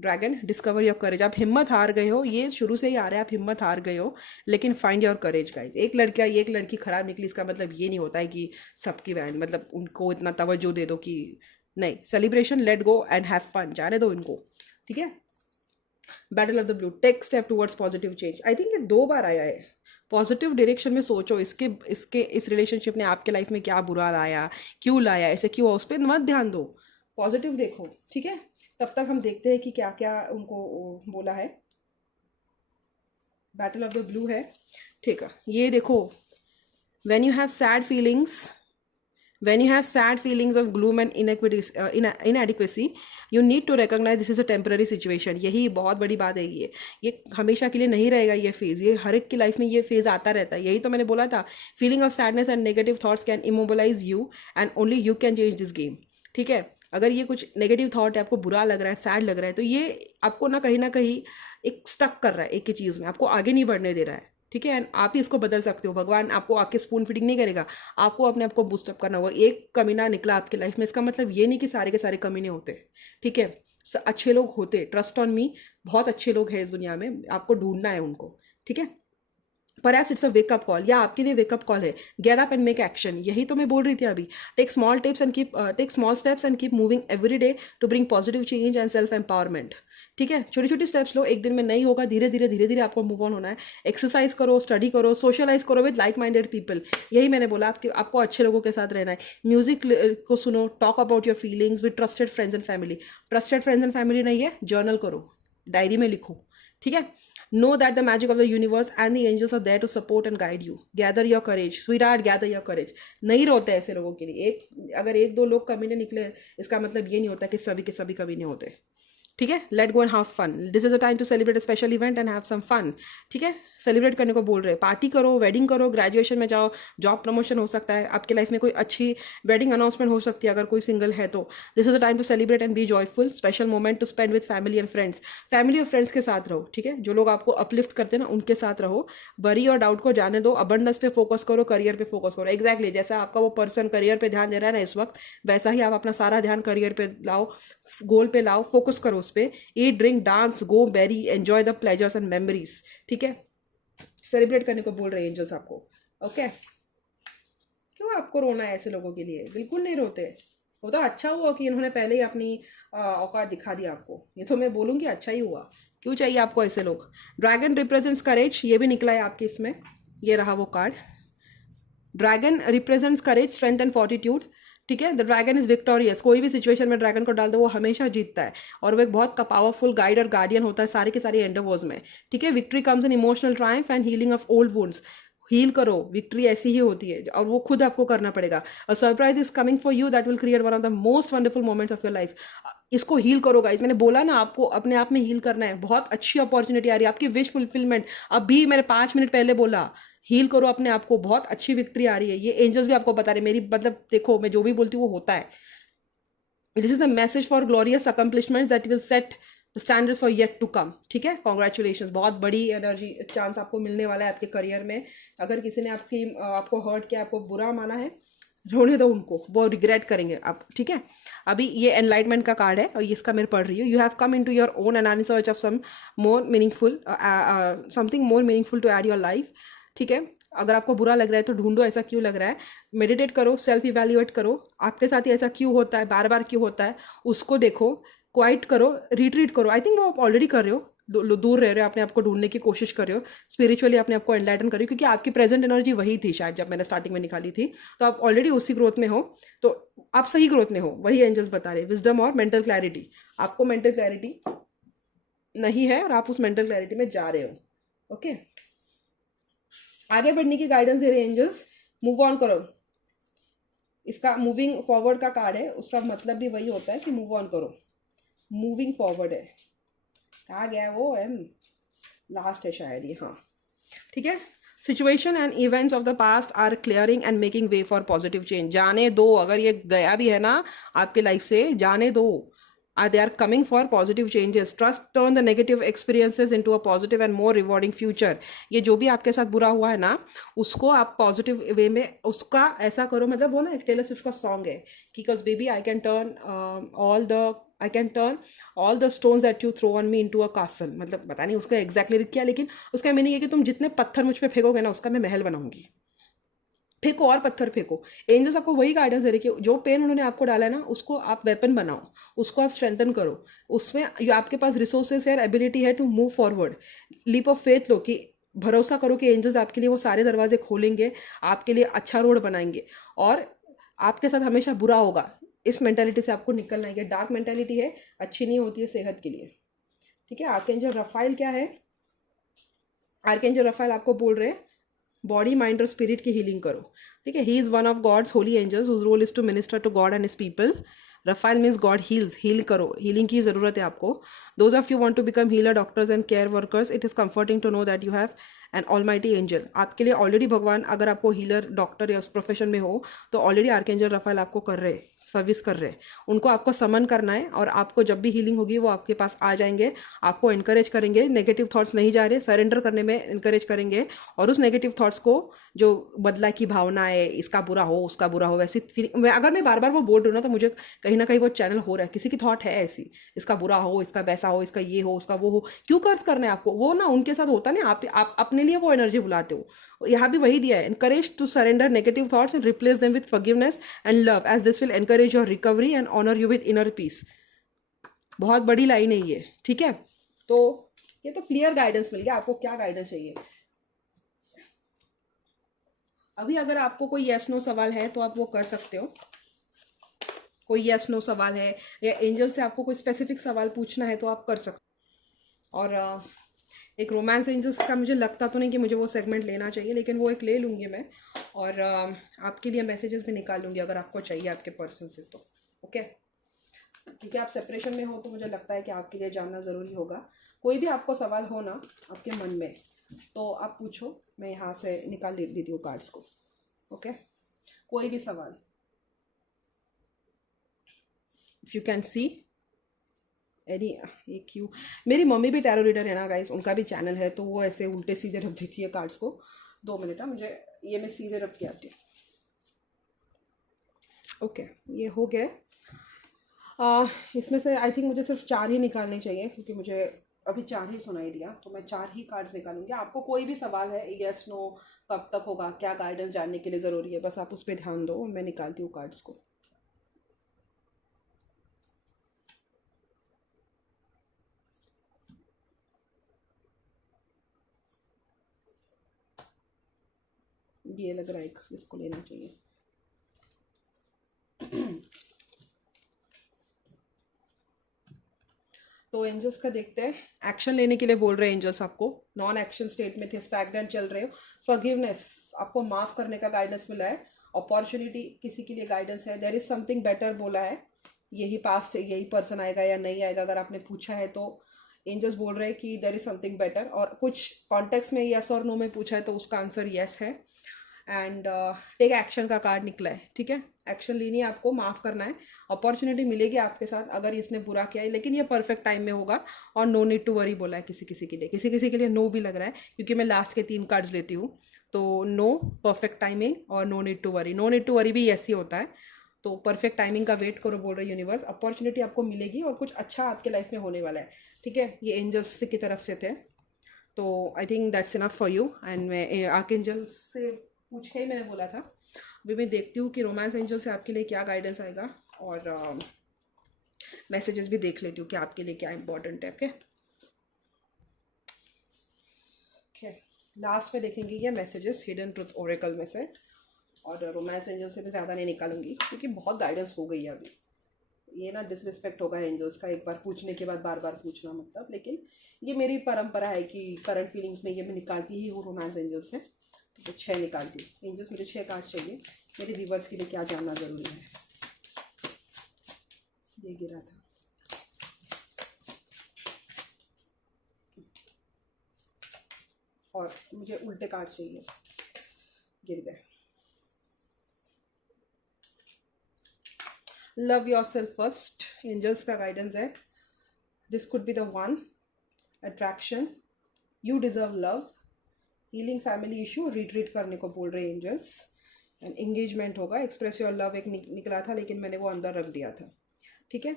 ड्रैगन, डिस्कवर योर करेज। आप हिम्मत हार गए हो, ये शुरू से ही आ रहा है, आप हिम्मत हार गए हो, लेकिन फाइंड योर करेज गाइज। एक लड़की खराब निकली, इसका मतलब ये नहीं होता है कि सबकी बैंड, मतलब उनको इतना तवज्जो दे दो कि नहीं। Celebration, let go and have fun, जाने दो इनको। ठीक है, battle of the blue, take step towards positive change. I think ये 2 बार आया है। पॉजिटिव डायरेक्शन में सोचो, इस रिलेशनशिप ने आपके लाइफ में क्या बुरा लाया, क्यों लाया, ऐसे क्यों, उस पर मत ध्यान दो, पॉजिटिव देखो। ठीक है, तब तक हम देखते हैं कि क्या क्या उनको बोला है। बैटल ऑफ द ब्लू है। ठीक है, ये देखो, when you have sad feelings of gloom and inadequacy, you need to recognize this is a temporary situation. यही बहुत बड़ी बात है। ये हमेशा के लिए नहीं रहेगा ये फेज, ये हर एक की लाइफ में ये फेज आता रहता है। यही तो मैंने बोला था, feeling of sadness and negative thoughts can immobilise you and only you can change this game. ठीक है, अगर ये कुछ नेगेटिव थॉट है, आपको बुरा लग रहा है, सैड लग रहा है, तो ये आपको ना कहीं एक स्टक कर रहा है एक ही चीज़ में, आपको आगे नहीं बढ़ने दे रहा है। ठीक है, एंड आप ही इसको बदल सकते हो। भगवान आपको आके स्पून फीडिंग नहीं करेगा, आपको अपने आप को बूस्टअप करना होगा। एक कमीना निकला आपकी लाइफ में, इसका मतलब ये नहीं कि सारे के सारे कमीने होते। ठीक है, अच्छे लोग होते, ट्रस्ट ऑन मी, बहुत अच्छे लोग हैं इस दुनिया में, आपको ढूंढना है उनको। ठीक है, perhaps it's a wake up call, या आपके लिए वेकअप कॉल है। Get up and make action, यही तो मैं बोल रही थी अभी। Take small steps and keep moving every day to bring positive change and self empowerment. ठीक है, छोटी छोटी स्टेप्स लो, एक दिन में नहीं होगा, धीरे धीरे आपको मूव ऑन होना है। एक्सरसाइज करो, स्टडी करो, सोशलाइज करो विद लाइक माइंडेड पीपल। यही मैंने बोला, आपको अच्छे लोगों के साथ रहना है। म्यूजिक को सुनो, talk about your feelings with trusted friends and family. Trusted friends and family नहीं है, जर्नल करो, डायरी में लिखो। ठीक है, know that the magic of the universe and the angels are there to support and guide you. Gather your courage, sweetheart, gather your courage. नहीं रोते ऐसे लोगों के लिए। अगर 1-2 लोग कमीने निकले, इसका मतलब ये नहीं होता कि सभी के सभी कमीने होते। ठीक है, let go and have fun, this is a time to celebrate a special event and have some fun. ठीक है, सेलिब्रेट करने को बोल रहे हैं, पार्टी करो, वेडिंग करो, ग्रेजुएशन में जाओ, जॉब प्रमोशन हो सकता है, आपके लाइफ में कोई अच्छी वेडिंग अनाउंसमेंट हो सकती है अगर कोई सिंगल है तो। This is a time to celebrate and be joyful, special moment to spend with family and friends. Family और फ्रेंड्स के साथ रहो, ठीक है, जो लोग आपको अपलिफ्ट करते हैं ना उनके साथ रहो। वरी और डाउट को जाने दो, अबंडेंस पे फोकस करो, करियर पे फोकस करो। एग्जैक्टली जैसा आपका वो पर्सन करियर पे ध्यान दे रहा है ना इस वक्त, वैसा ही आप अपना सारा ध्यान करियर पे लाओ, गोल पे लाओ, फोकस करो उस पर। Eat, drink, dance, go berry, enjoy the pleasures and memories. ठीक है, सेलिब्रेट करने को बोल रहे हैं एंजल्स आपको। ओके, क्यों आपको रोना है ऐसे लोगों के लिए? बिल्कुल नहीं रोते। वो तो अच्छा हुआ कि इन्होंने पहले ही अपनी औकात दिखा दी आपको, ये तो मैं बोलूँगी अच्छा ही हुआ। क्यों चाहिए आपको ऐसे लोग? ड्रैगन रिप्रेजेंट्स करेज, ये भी निकला है आपके इसमें, ये रहा वो card. Dragon represents courage, strength and fortitude. ठीक है, द ड्रैगन इज विक्टोरियस, कोई भी सिचुएशन में ड्रैगन को डाल दो वो हमेशा जीतता है, और वो एक बहुत पावरफुल गाइड और गार्डियन होता है सारे के सारे एंडरवर्स में। ठीक है, victory comes in emotional triumph and healing of old wounds. Heal करो, विक्ट्री ऐसी ही होती है और वो खुद आपको करना पड़ेगा। A surprise is coming for you that will create one of the most wonderful moments of your life. इसको हील करो गाइस, मैंने बोला ना आपको अपने आप में हील करना है। बहुत अच्छी अपॉर्चुनिटी आ रही है आपकी, विश फुलफिलमेंट। अभी मैंने 5 मिनट पहले बोला हील करो अपने आप को, बहुत अच्छी विक्ट्री आ रही है। ये एंजल्स भी आपको बता रहे, मेरी मतलब देखो मैं जो भी बोलती हूँ वो होता है। This is the message for glorious accomplishments that will set the standards for yet to come. ठीक है, कॉन्ग्रेचुलेशन, बहुत बड़ी एनर्जी चांस आपको मिलने वाला है आपके करियर में। अगर किसी ने आपको हर्ट किया, आपको बुरा माना है, रोने दो उनको, वो रिग्रेट करेंगे आप। ठीक है, अभी ये एनलाइटमेंट का कार्ड है और इसका मैं पढ़ रही हूँ। You have come into your own and in search of some more meaningful, something more meaningful to add your life. ठीक है, अगर आपको बुरा लग रहा है तो ढूंढो ऐसा क्यों लग रहा है, मेडिटेट करो, सेल्फ इवैल्यूएट करो, आपके साथ ही ऐसा क्यों होता है, बार बार क्यों होता है, उसको देखो, क्वाइट करो, रिट्रीट करो। आई थिंक वो आप ऑलरेडी कर रहे हो, दूर रह रहे हो, अपने आपको ढूंढने की कोशिश कर रहे हो, स्पिरिचुअली अपने आपको एनलाइटन कर रहे हो, क्योंकि आपकी प्रेजेंट एनर्जी वही थी शायद जब मैंने स्टार्टिंग में निकाली थी। तो आप ऑलरेडी उसी ग्रोथ में हो, तो आप सही ग्रोथ में हो, वही एंजल्स बता रहे हैं। विजडम और मेंटल क्लैरिटी, आपको मेंटल क्लैरिटी नहीं है और आप उस मेंटल क्लैरिटी में जा रहे हो। ओके, आगे बढ़ने की गाइडेंस दे रहे हैं एंजल्स। मूव ऑन करो, इसका मूविंग फॉरवर्ड का कार्ड है, उसका मतलब भी वही होता है कि मूव ऑन करो, मूविंग फॉरवर्ड है। कहाँ गया वो एम, लास्ट है शायद ये, हाँ ठीक है। Situation and events of the past are clearing and making way for positive change. जाने दो, अगर ये गया भी है ना आपके लाइफ से, जाने दो। They are coming for positive changes. Trust, turn the negative experiences into a positive and more rewarding future. ये जो भी आपके साथ बुरा हुआ है ना, उसको आप पॉजिटिव वे में उसका ऐसा करो, मतलब वो ना एक टेलर स्विफ्ट का सॉन्ग है कि cause baby I can turn all the stones that you throw on me into a castle। मतलब पता नहीं उसका एग्जैक्टली क्या, लेकिन उसका मीनिंग है कि तुम जितने पत्थर मुझ पे फेंकोगे ना उसका मैं महल बनाऊंगी। फेंको और पत्थर फेंको। एंजल्स आपको वही गाइडेंस दे रहे कि जो पेन उन्होंने आपको डाला है ना उसको आप वेपन बनाओ, उसको आप स्ट्रेंथन करो, उसमें आपके पास रिसोर्सेस है, एबिलिटी है to move forward. Leap of faith लो कि भरोसा करो कि एंजल्स आपके लिए वो सारे दरवाजे खोलेंगे, आपके लिए अच्छा रोड बनाएंगे और आपके साथ हमेशा बुरा होगा। इस मेंटालिटी से आपको निकलना है। डार्क मेंटालिटी है, अच्छी नहीं होती है सेहत के लिए। ठीक है, आर्कएंजल रफाइल क्या है? आर्कएंजल रफाइल आपको बोल रहे हैं बॉडी, माइंड और स्पिरिट की हीलिंग करो। ठीक है, he is one of God's holy angels whose role is to minister to God and his people. Raphael means God heals, heal करो, हीलिंग की जरूरत है आपको। Those of you want to become healer, doctors and care workers, it is comforting to know that you have an almighty angel. आपके लिए already भगवान, अगर आपको हीलर, डॉक्टर या उस प्रोफेशन में हो तो ऑलरेडी आर्कएंजल रफाइल आपको कर रहे, सर्विस कर रहे हैं। उनको आपको समन करना है और आपको जब भी हीलिंग होगी वो आपके पास आ जाएंगे, आपको इनकरेज करेंगे। नेगेटिव थॉट्स नहीं जा रहे, सरेंडर करने में इनकरेज करेंगे और उस नेगेटिव थॉट्स को, जो बदला की भावना है, इसका बुरा हो उसका बुरा हो, वैसी फीलिंग, अगर मैं बार बार वो बोल रही हूँ ना तो मुझे कहीं ना कहीं वो चैनल हो रहा है, किसी की थॉट है ऐसी, इसका बुरा हो, इसका वैसा हो, इसका ये हो, उसका वो हो। क्यों कर्ज करना है आपको? वो ना उनके साथ होता नहीं, आप अपने लिए वो एनर्जी बुलाते हो। यहाँ भी वही दिया है, encourage to surrender negative thoughts and replace them with forgiveness and love, as this will encourage your recovery and honor you with inner peace। बहुत बड़ी लाइन है ये। ठीक है, तो ये तो क्लियर गाइडेंस मिल गया आपको, क्या गाइडेंस चाहिए। अभी अगर आपको कोई यस नो सवाल है तो आप वो कर सकते हो। कोई यस नो सवाल है या एंजल से आपको कोई स्पेसिफिक सवाल पूछना है तो आप कर सकते हो। और एक रोमांस एंजल्स का मुझे लगता तो नहीं कि मुझे वो सेगमेंट लेना चाहिए, लेकिन वो एक ले लूँगी मैं और आपके लिए मैसेजेस भी निकाल लूँगी अगर आपको चाहिए आपके पर्सन से तो। ओके, ठीक है, आप सेपरेशन में हो तो मुझे लगता है कि आपके लिए जानना ज़रूरी होगा। कोई भी आपको सवाल हो ना आपके मन में, तो आप पूछो, मैं यहाँ से निकाल लेती हूँ कार्ड्स को। ओके, कोई भी सवाल, if you can see any. ये क्यों, मेरी मम्मी भी टैरो रीडर है ना गाइस, उनका भी चैनल है, तो वो ऐसे उल्टे सीधे रख देती है कार्ड्स को। 2 मिनट मुझे, ये मैं सीधे रख के आती हूँ। ओके, ये हो गया। इसमें से आई थिंक मुझे सिर्फ 4 ही निकालने चाहिए, क्योंकि मुझे अभी 4 ही सुनाई दिया, तो मैं 4 ही कार्ड्स निकालूंगी। आपको कोई भी सवाल है, यस नो, कब तक होगा, क्या गाइडेंस जानने के लिए ज़रूरी है, बस आप उस पर ध्यान दो। मैं निकालती हूँ कार्ड्स को। ये लग रहा है एक, इसको लेना चाहिए। तो एंजल्स का देखते हैं, एक्शन लेने के लिए बोल रहे हैं एंजल्स आपको। नॉन एक्शन स्टेट में थे, स्टैग्नेंट चल रहे हो, फॉरगिवनेस, आपको माफ करने का गाइडेंस मिला है। अपॉर्चुनिटी किसी के लिए गाइडेंस है, देयर इज समथिंग बेटर बोला है। यही पास्ट, यही पर्सन आएगा या नहीं आएगा, अगर आपने पूछा है तो एंजल्स बोल रहे हैं कि देयर इज समथिंग बेटर। और कुछ कॉन्टेक्स्ट में यस और नो में पूछा है तो उसका आंसर यस है। एंड टेक एक्शन का कार्ड निकला है। ठीक है, एक्शन लेनी है आपको, माफ़ करना है, अपॉर्चुनिटी मिलेगी आपके साथ अगर इसने बुरा किया है, लेकिन ये परफेक्ट टाइम में होगा। और नो नीड टू वरी बोला है किसी किसी के लिए, किसी किसी के लिए नो भी लग रहा है, क्योंकि मैं लास्ट के 3 कार्ड्स लेती हूँ। तो नो, परफेक्ट टाइमिंग और no need to worry. No need to worry भी यस ही होता है। तो परफेक्ट टाइमिंग का वेट करो बोल रहे यूनिवर्स, अपॉर्चुनिटी आपको मिलेगी और कुछ अच्छा आपके लाइफ में होने वाला है। ठीक है, ये एंजल्स की तरफ से थे, तो I think that's enough for you. And मैं आर्कएंजल से पूछ के ही मैंने बोला था। अभी मैं देखती हूँ कि रोमांस एंजल से आपके लिए क्या गाइडेंस आएगा, और मैसेजेस भी देख लेती हूँ कि आपके लिए क्या इंपॉर्टेंट है। ओके ओके, लास्ट में देखेंगे ये मैसेजेस हिडन ट्रुथ ओरेकल में से, और रोमांस एंजल से भी ज़्यादा नहीं निकालूंगी, क्योंकि बहुत गाइडेंस हो गई है अभी। ये ना डिसरिस्पेक्ट होगा एंजल्स का, एक बार पूछने के बाद बार बार पूछना, मतलब। लेकिन ये मेरी परंपरा है कि करंट फीलिंग्स में ये मैं निकालती ही हूँ रोमांस एंजल्स से। तो 6 निकालती हूँ एंजल्स, मुझे 6 कार्ड चाहिए। मेरे व्यूवर्स के लिए क्या जानना ज़रूरी है। ये गिरा था, और मुझे उल्टे कार्ड चाहिए, गिर गए। लव योरसेल्फ फर्स्ट, एंजल्स का गाइडेंस है। This could be the one, attraction, you deserve love, healing family issue, retreat करने को बोल रहे हैं एंजल्स। एंड एंगेजमेंट होगा, एक्सप्रेस योर लव एक निकला था, लेकिन मैंने वो अंदर रख दिया था। ठीक है,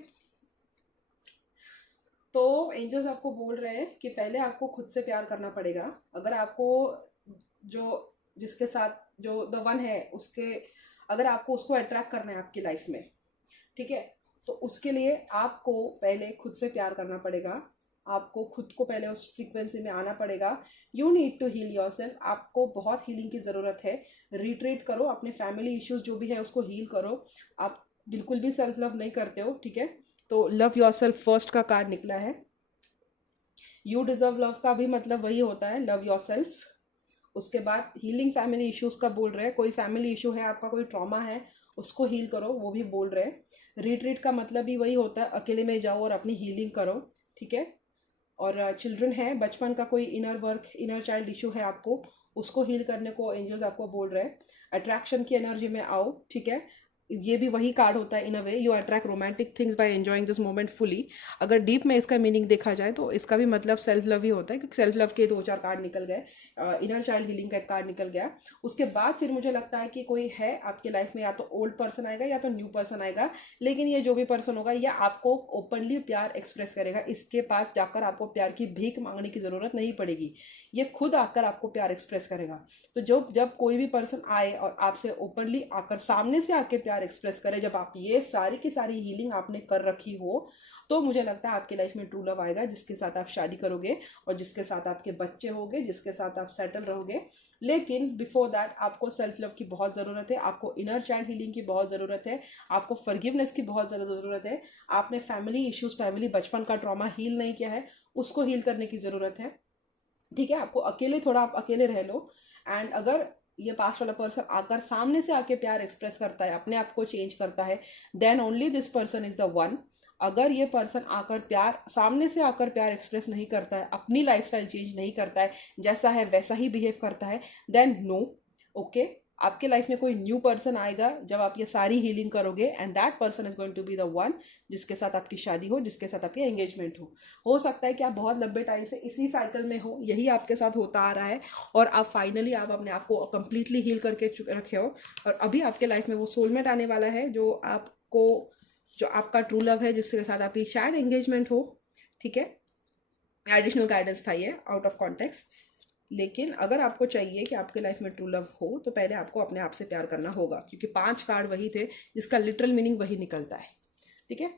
तो एंजल्स आपको बोल रहे हैं कि पहले आपको खुद से प्यार करना पड़ेगा। अगर आपको जो जिसके साथ जो द वन है, उसके अगर आपको उसको अट्रैक्ट करना है आपकी लाइफ में, ठीक है, तो उसके लिए आपको पहले खुद से प्यार करना पड़ेगा। आपको खुद को पहले उस फ्रीक्वेंसी में आना पड़ेगा। You need to heal yourself, आपको बहुत हीलिंग की ज़रूरत है। रिट्रीट करो, अपने फैमिली इश्यूज जो भी है उसको हील करो। आप बिल्कुल भी सेल्फ लव नहीं करते हो। ठीक है, तो लव योर सेल्फ फर्स्ट का कार्ड निकला है। यू डिजर्व लव का भी मतलब वही होता है, लव योर सेल्फ। उसके बाद हीलिंग फैमिली इश्यूज का बोल रहे हैं, कोई फैमिली इशू है आपका, कोई ट्रॉमा है, उसको हील करो, वो भी बोल रहे हैं। रिट्रीट का मतलब भी वही होता है, अकेले में जाओ और अपनी हीलिंग करो। ठीक है, और चिल्ड्रन है, बचपन का कोई inner work, inner child issue है आपको, उसको हील करने को एंजल्स आपको बोल रहे हैं। अट्रैक्शन की एनर्जी में आओ। ठीक है, ये भी वही कार्ड होता है in a way, you attract romantic things by enjoying this moment fully. अगर डीप में इसका मीनिंग देखा जाए तो इसका भी मतलब सेल्फ लव ही होता है, क्योंकि सेल्फ लव के 2-4 कार्ड निकल गए, इनर चाइल्ड हीलिंग का एक कार्ड निकल गया। उसके बाद फिर मुझे लगता है कि कोई है आपके लाइफ में, या तो ओल्ड पर्सन आएगा या तो न्यू पर्सन आएगा, लेकिन ये जो भी पर्सन होगा या आपको ओपनली प्यार एक्सप्रेस करेगा। इसके पास जाकर आपको प्यार की भीख मांगने की ज़रूरत नहीं पड़ेगी, ये खुद आकर आपको प्यार एक्सप्रेस करेगा। तो जब कोई भी पर्सन आए और आपसे ओपनली आकर सामने से आके प्यार एक्सप्रेस करे, जब आप ये सारी की सारी हीलिंग आपने कर रखी हो, तो मुझे लगता है आपकी लाइफ में ट्रू लव आएगा, जिसके साथ आप शादी करोगे और जिसके साथ आपके बच्चे होंगे, जिसके साथ आप सेटल रहोगे। लेकिन बिफोर दैट आपको सेल्फ लव की बहुत ज़रूरत है, आपको इनर चाइल्ड हीलिंग की बहुत ज़रूरत है, आपको फॉरगिवनेस की बहुत ज़्यादा ज़रूरत है। आपने फैमिली इश्यूज, फैमिली बचपन का ट्रॉमा हील नहीं किया है, उसको हील करने की ज़रूरत है। ठीक है, आपको अकेले, थोड़ा आप अकेले रह लो। एंड अगर ये पास्ट वाला पर्सन आकर सामने से आके प्यार एक्सप्रेस करता है, अपने आप को चेंज करता है, then only this person is the one. अगर ये पर्सन आकर प्यार, सामने से आकर प्यार एक्सप्रेस नहीं करता है, अपनी लाइफस्टाइल चेंज नहीं करता है, जैसा है वैसा ही बिहेव करता है, देन नो, ओके, आपके लाइफ में कोई न्यू पर्सन आएगा जब आप ये सारी हीलिंग करोगे, and that person is going to be the one जिसके साथ आपकी शादी हो, जिसके साथ आपकी एंगेजमेंट हो सकता है कि आप बहुत लंबे टाइम से इसी साइकिल में हो, यही आपके साथ होता आ रहा है, और आप फाइनली आप अपने आप को कंप्लीटली हील करके रखे हो, और अभी आपके लाइफ में वो सोलमेट आने वाला है जो आपका ट्रू लव है, जिसके साथ आपकी शायद एंगेजमेंट हो, ठीक है। एडिशनल गाइडेंस था ये, आउट ऑफ कॉन्टेक्स्ट। लेकिन अगर आपको चाहिए कि आपके लाइफ में ट्रू लव हो, तो पहले आपको अपने आप से प्यार करना होगा, क्योंकि 5 कार्ड वही थे जिसका लिटरल मीनिंग वही निकलता है, ठीक है।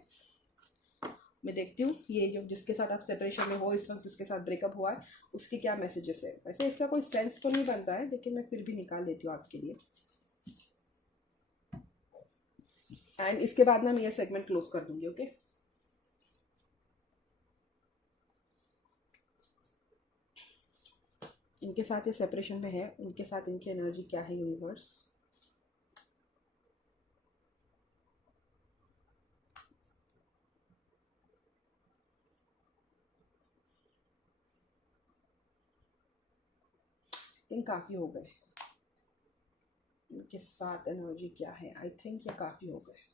मैं देखती हूँ ये जो जिसके साथ आप सेपरेशन में हो इस वक्त, जिसके साथ ब्रेकअप हुआ है, उसके क्या मैसेजेस है। वैसे इसका कोई सेंस तो नहीं बनता है, लेकिन मैं फिर भी निकाल लेती हूँ आपके लिए, एंड इसके बाद ना मैं ये सेगमेंट क्लोज कर दूंगी, ओके। इनके साथ ये सेपरेशन में है, उनके साथ इनकी एनर्जी क्या है यूनिवर्स। थिंक काफ़ी हो गए, इनके साथ एनर्जी क्या है, आई थिंक ये काफ़ी हो गए।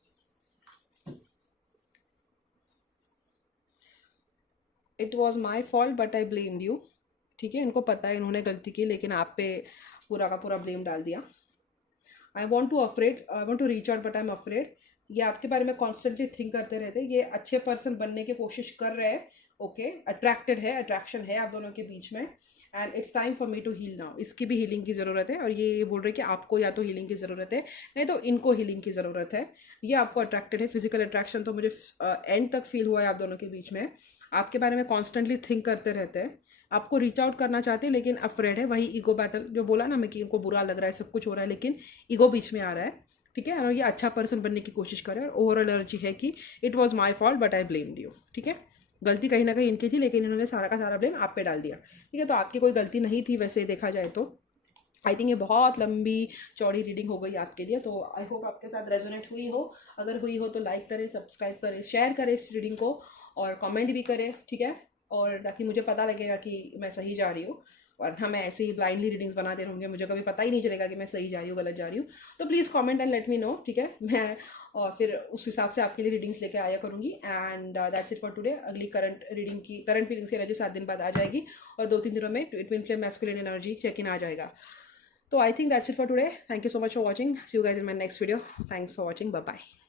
It was my fault but I blamed you, ठीक है, इनको पता है इन्होंने गलती की, लेकिन आप पे पूरा का पूरा ब्लेम डाल दिया। I want to reach out but I am afraid, ये आपके बारे में कॉन्स्टेंटली थिंक करते रहते, ये अच्छे पर्सन बनने की कोशिश कर रहे हैं, ओके, अट्रैक्टेड है, अट्रैक्शन है आप दोनों के बीच में, and it's time for me to heal now. इसकी भी हीलिंग की ज़रूरत है, और ये बोल रहे हैं कि आपको या तो हीलिंग की ज़रूरत है, नहीं तो इनको हीलिंग की ज़रूरत है। ये आपको अट्रैक्टेड है, फिजिकल अट्रैक्शन तो मुझे एंड तक फील हुआ है आप दोनों के बीच में, आपके बारे में कॉन्स्टेंटली थिंक करते रहते हैं, आपको रीच आउट करना चाहते हैं, लेकिन अफ्रेड है। वही ईगो बैटल जो बोला ना मैं, कि इनको बुरा लग रहा है, सब कुछ हो रहा है, लेकिन ईगो बीच में आ रहा है, ठीक है। और ये अच्छा पर्सन बनने की कोशिश कर रहे हैं, और ओवरऑल एनर्जी है कि it was my fault but I blamed you, ठीक है। गलती कहीं ना कहीं इनकी थी, लेकिन इन्होंने सारा का सारा ब्लेम आप पे डाल दिया, ठीक है। तो आपकी कोई गलती नहीं थी वैसे देखा जाए तो। आई थिंक ये बहुत लंबी चौड़ी रीडिंग हो गई आपके लिए, तो आई होप आपके साथ रेजोनेट हुई हो। अगर हुई हो तो लाइक करें, सब्सक्राइब करें, शेयर करें इस रीडिंग को, और कमेंट भी करें, ठीक है, और ताकि मुझे पता लगेगा कि मैं सही जा रही हूँ। और हाँ, मैं ऐसे ही ब्लाइंडली रीडिंग्स बनाते रहूँगी, मुझे कभी पता ही नहीं चलेगा कि मैं सही जा रही हूँ गलत जा रही हूँ। तो please comment and let me know, ठीक है। मैं और फिर उस हिसाब से आपके लिए रीडिंग्स लेके आया करूँगी, and that's it for today. अगली करंट फीलिंग्स की एनर्जी 7 दिन बाद आ जाएगी, और 2-3 दिनों में twin flame masculine energy check in आ जाएगा। तो I think that's it for today. Thank you so much for watching, see you guys in my next video. Thanks for watching, bye bye.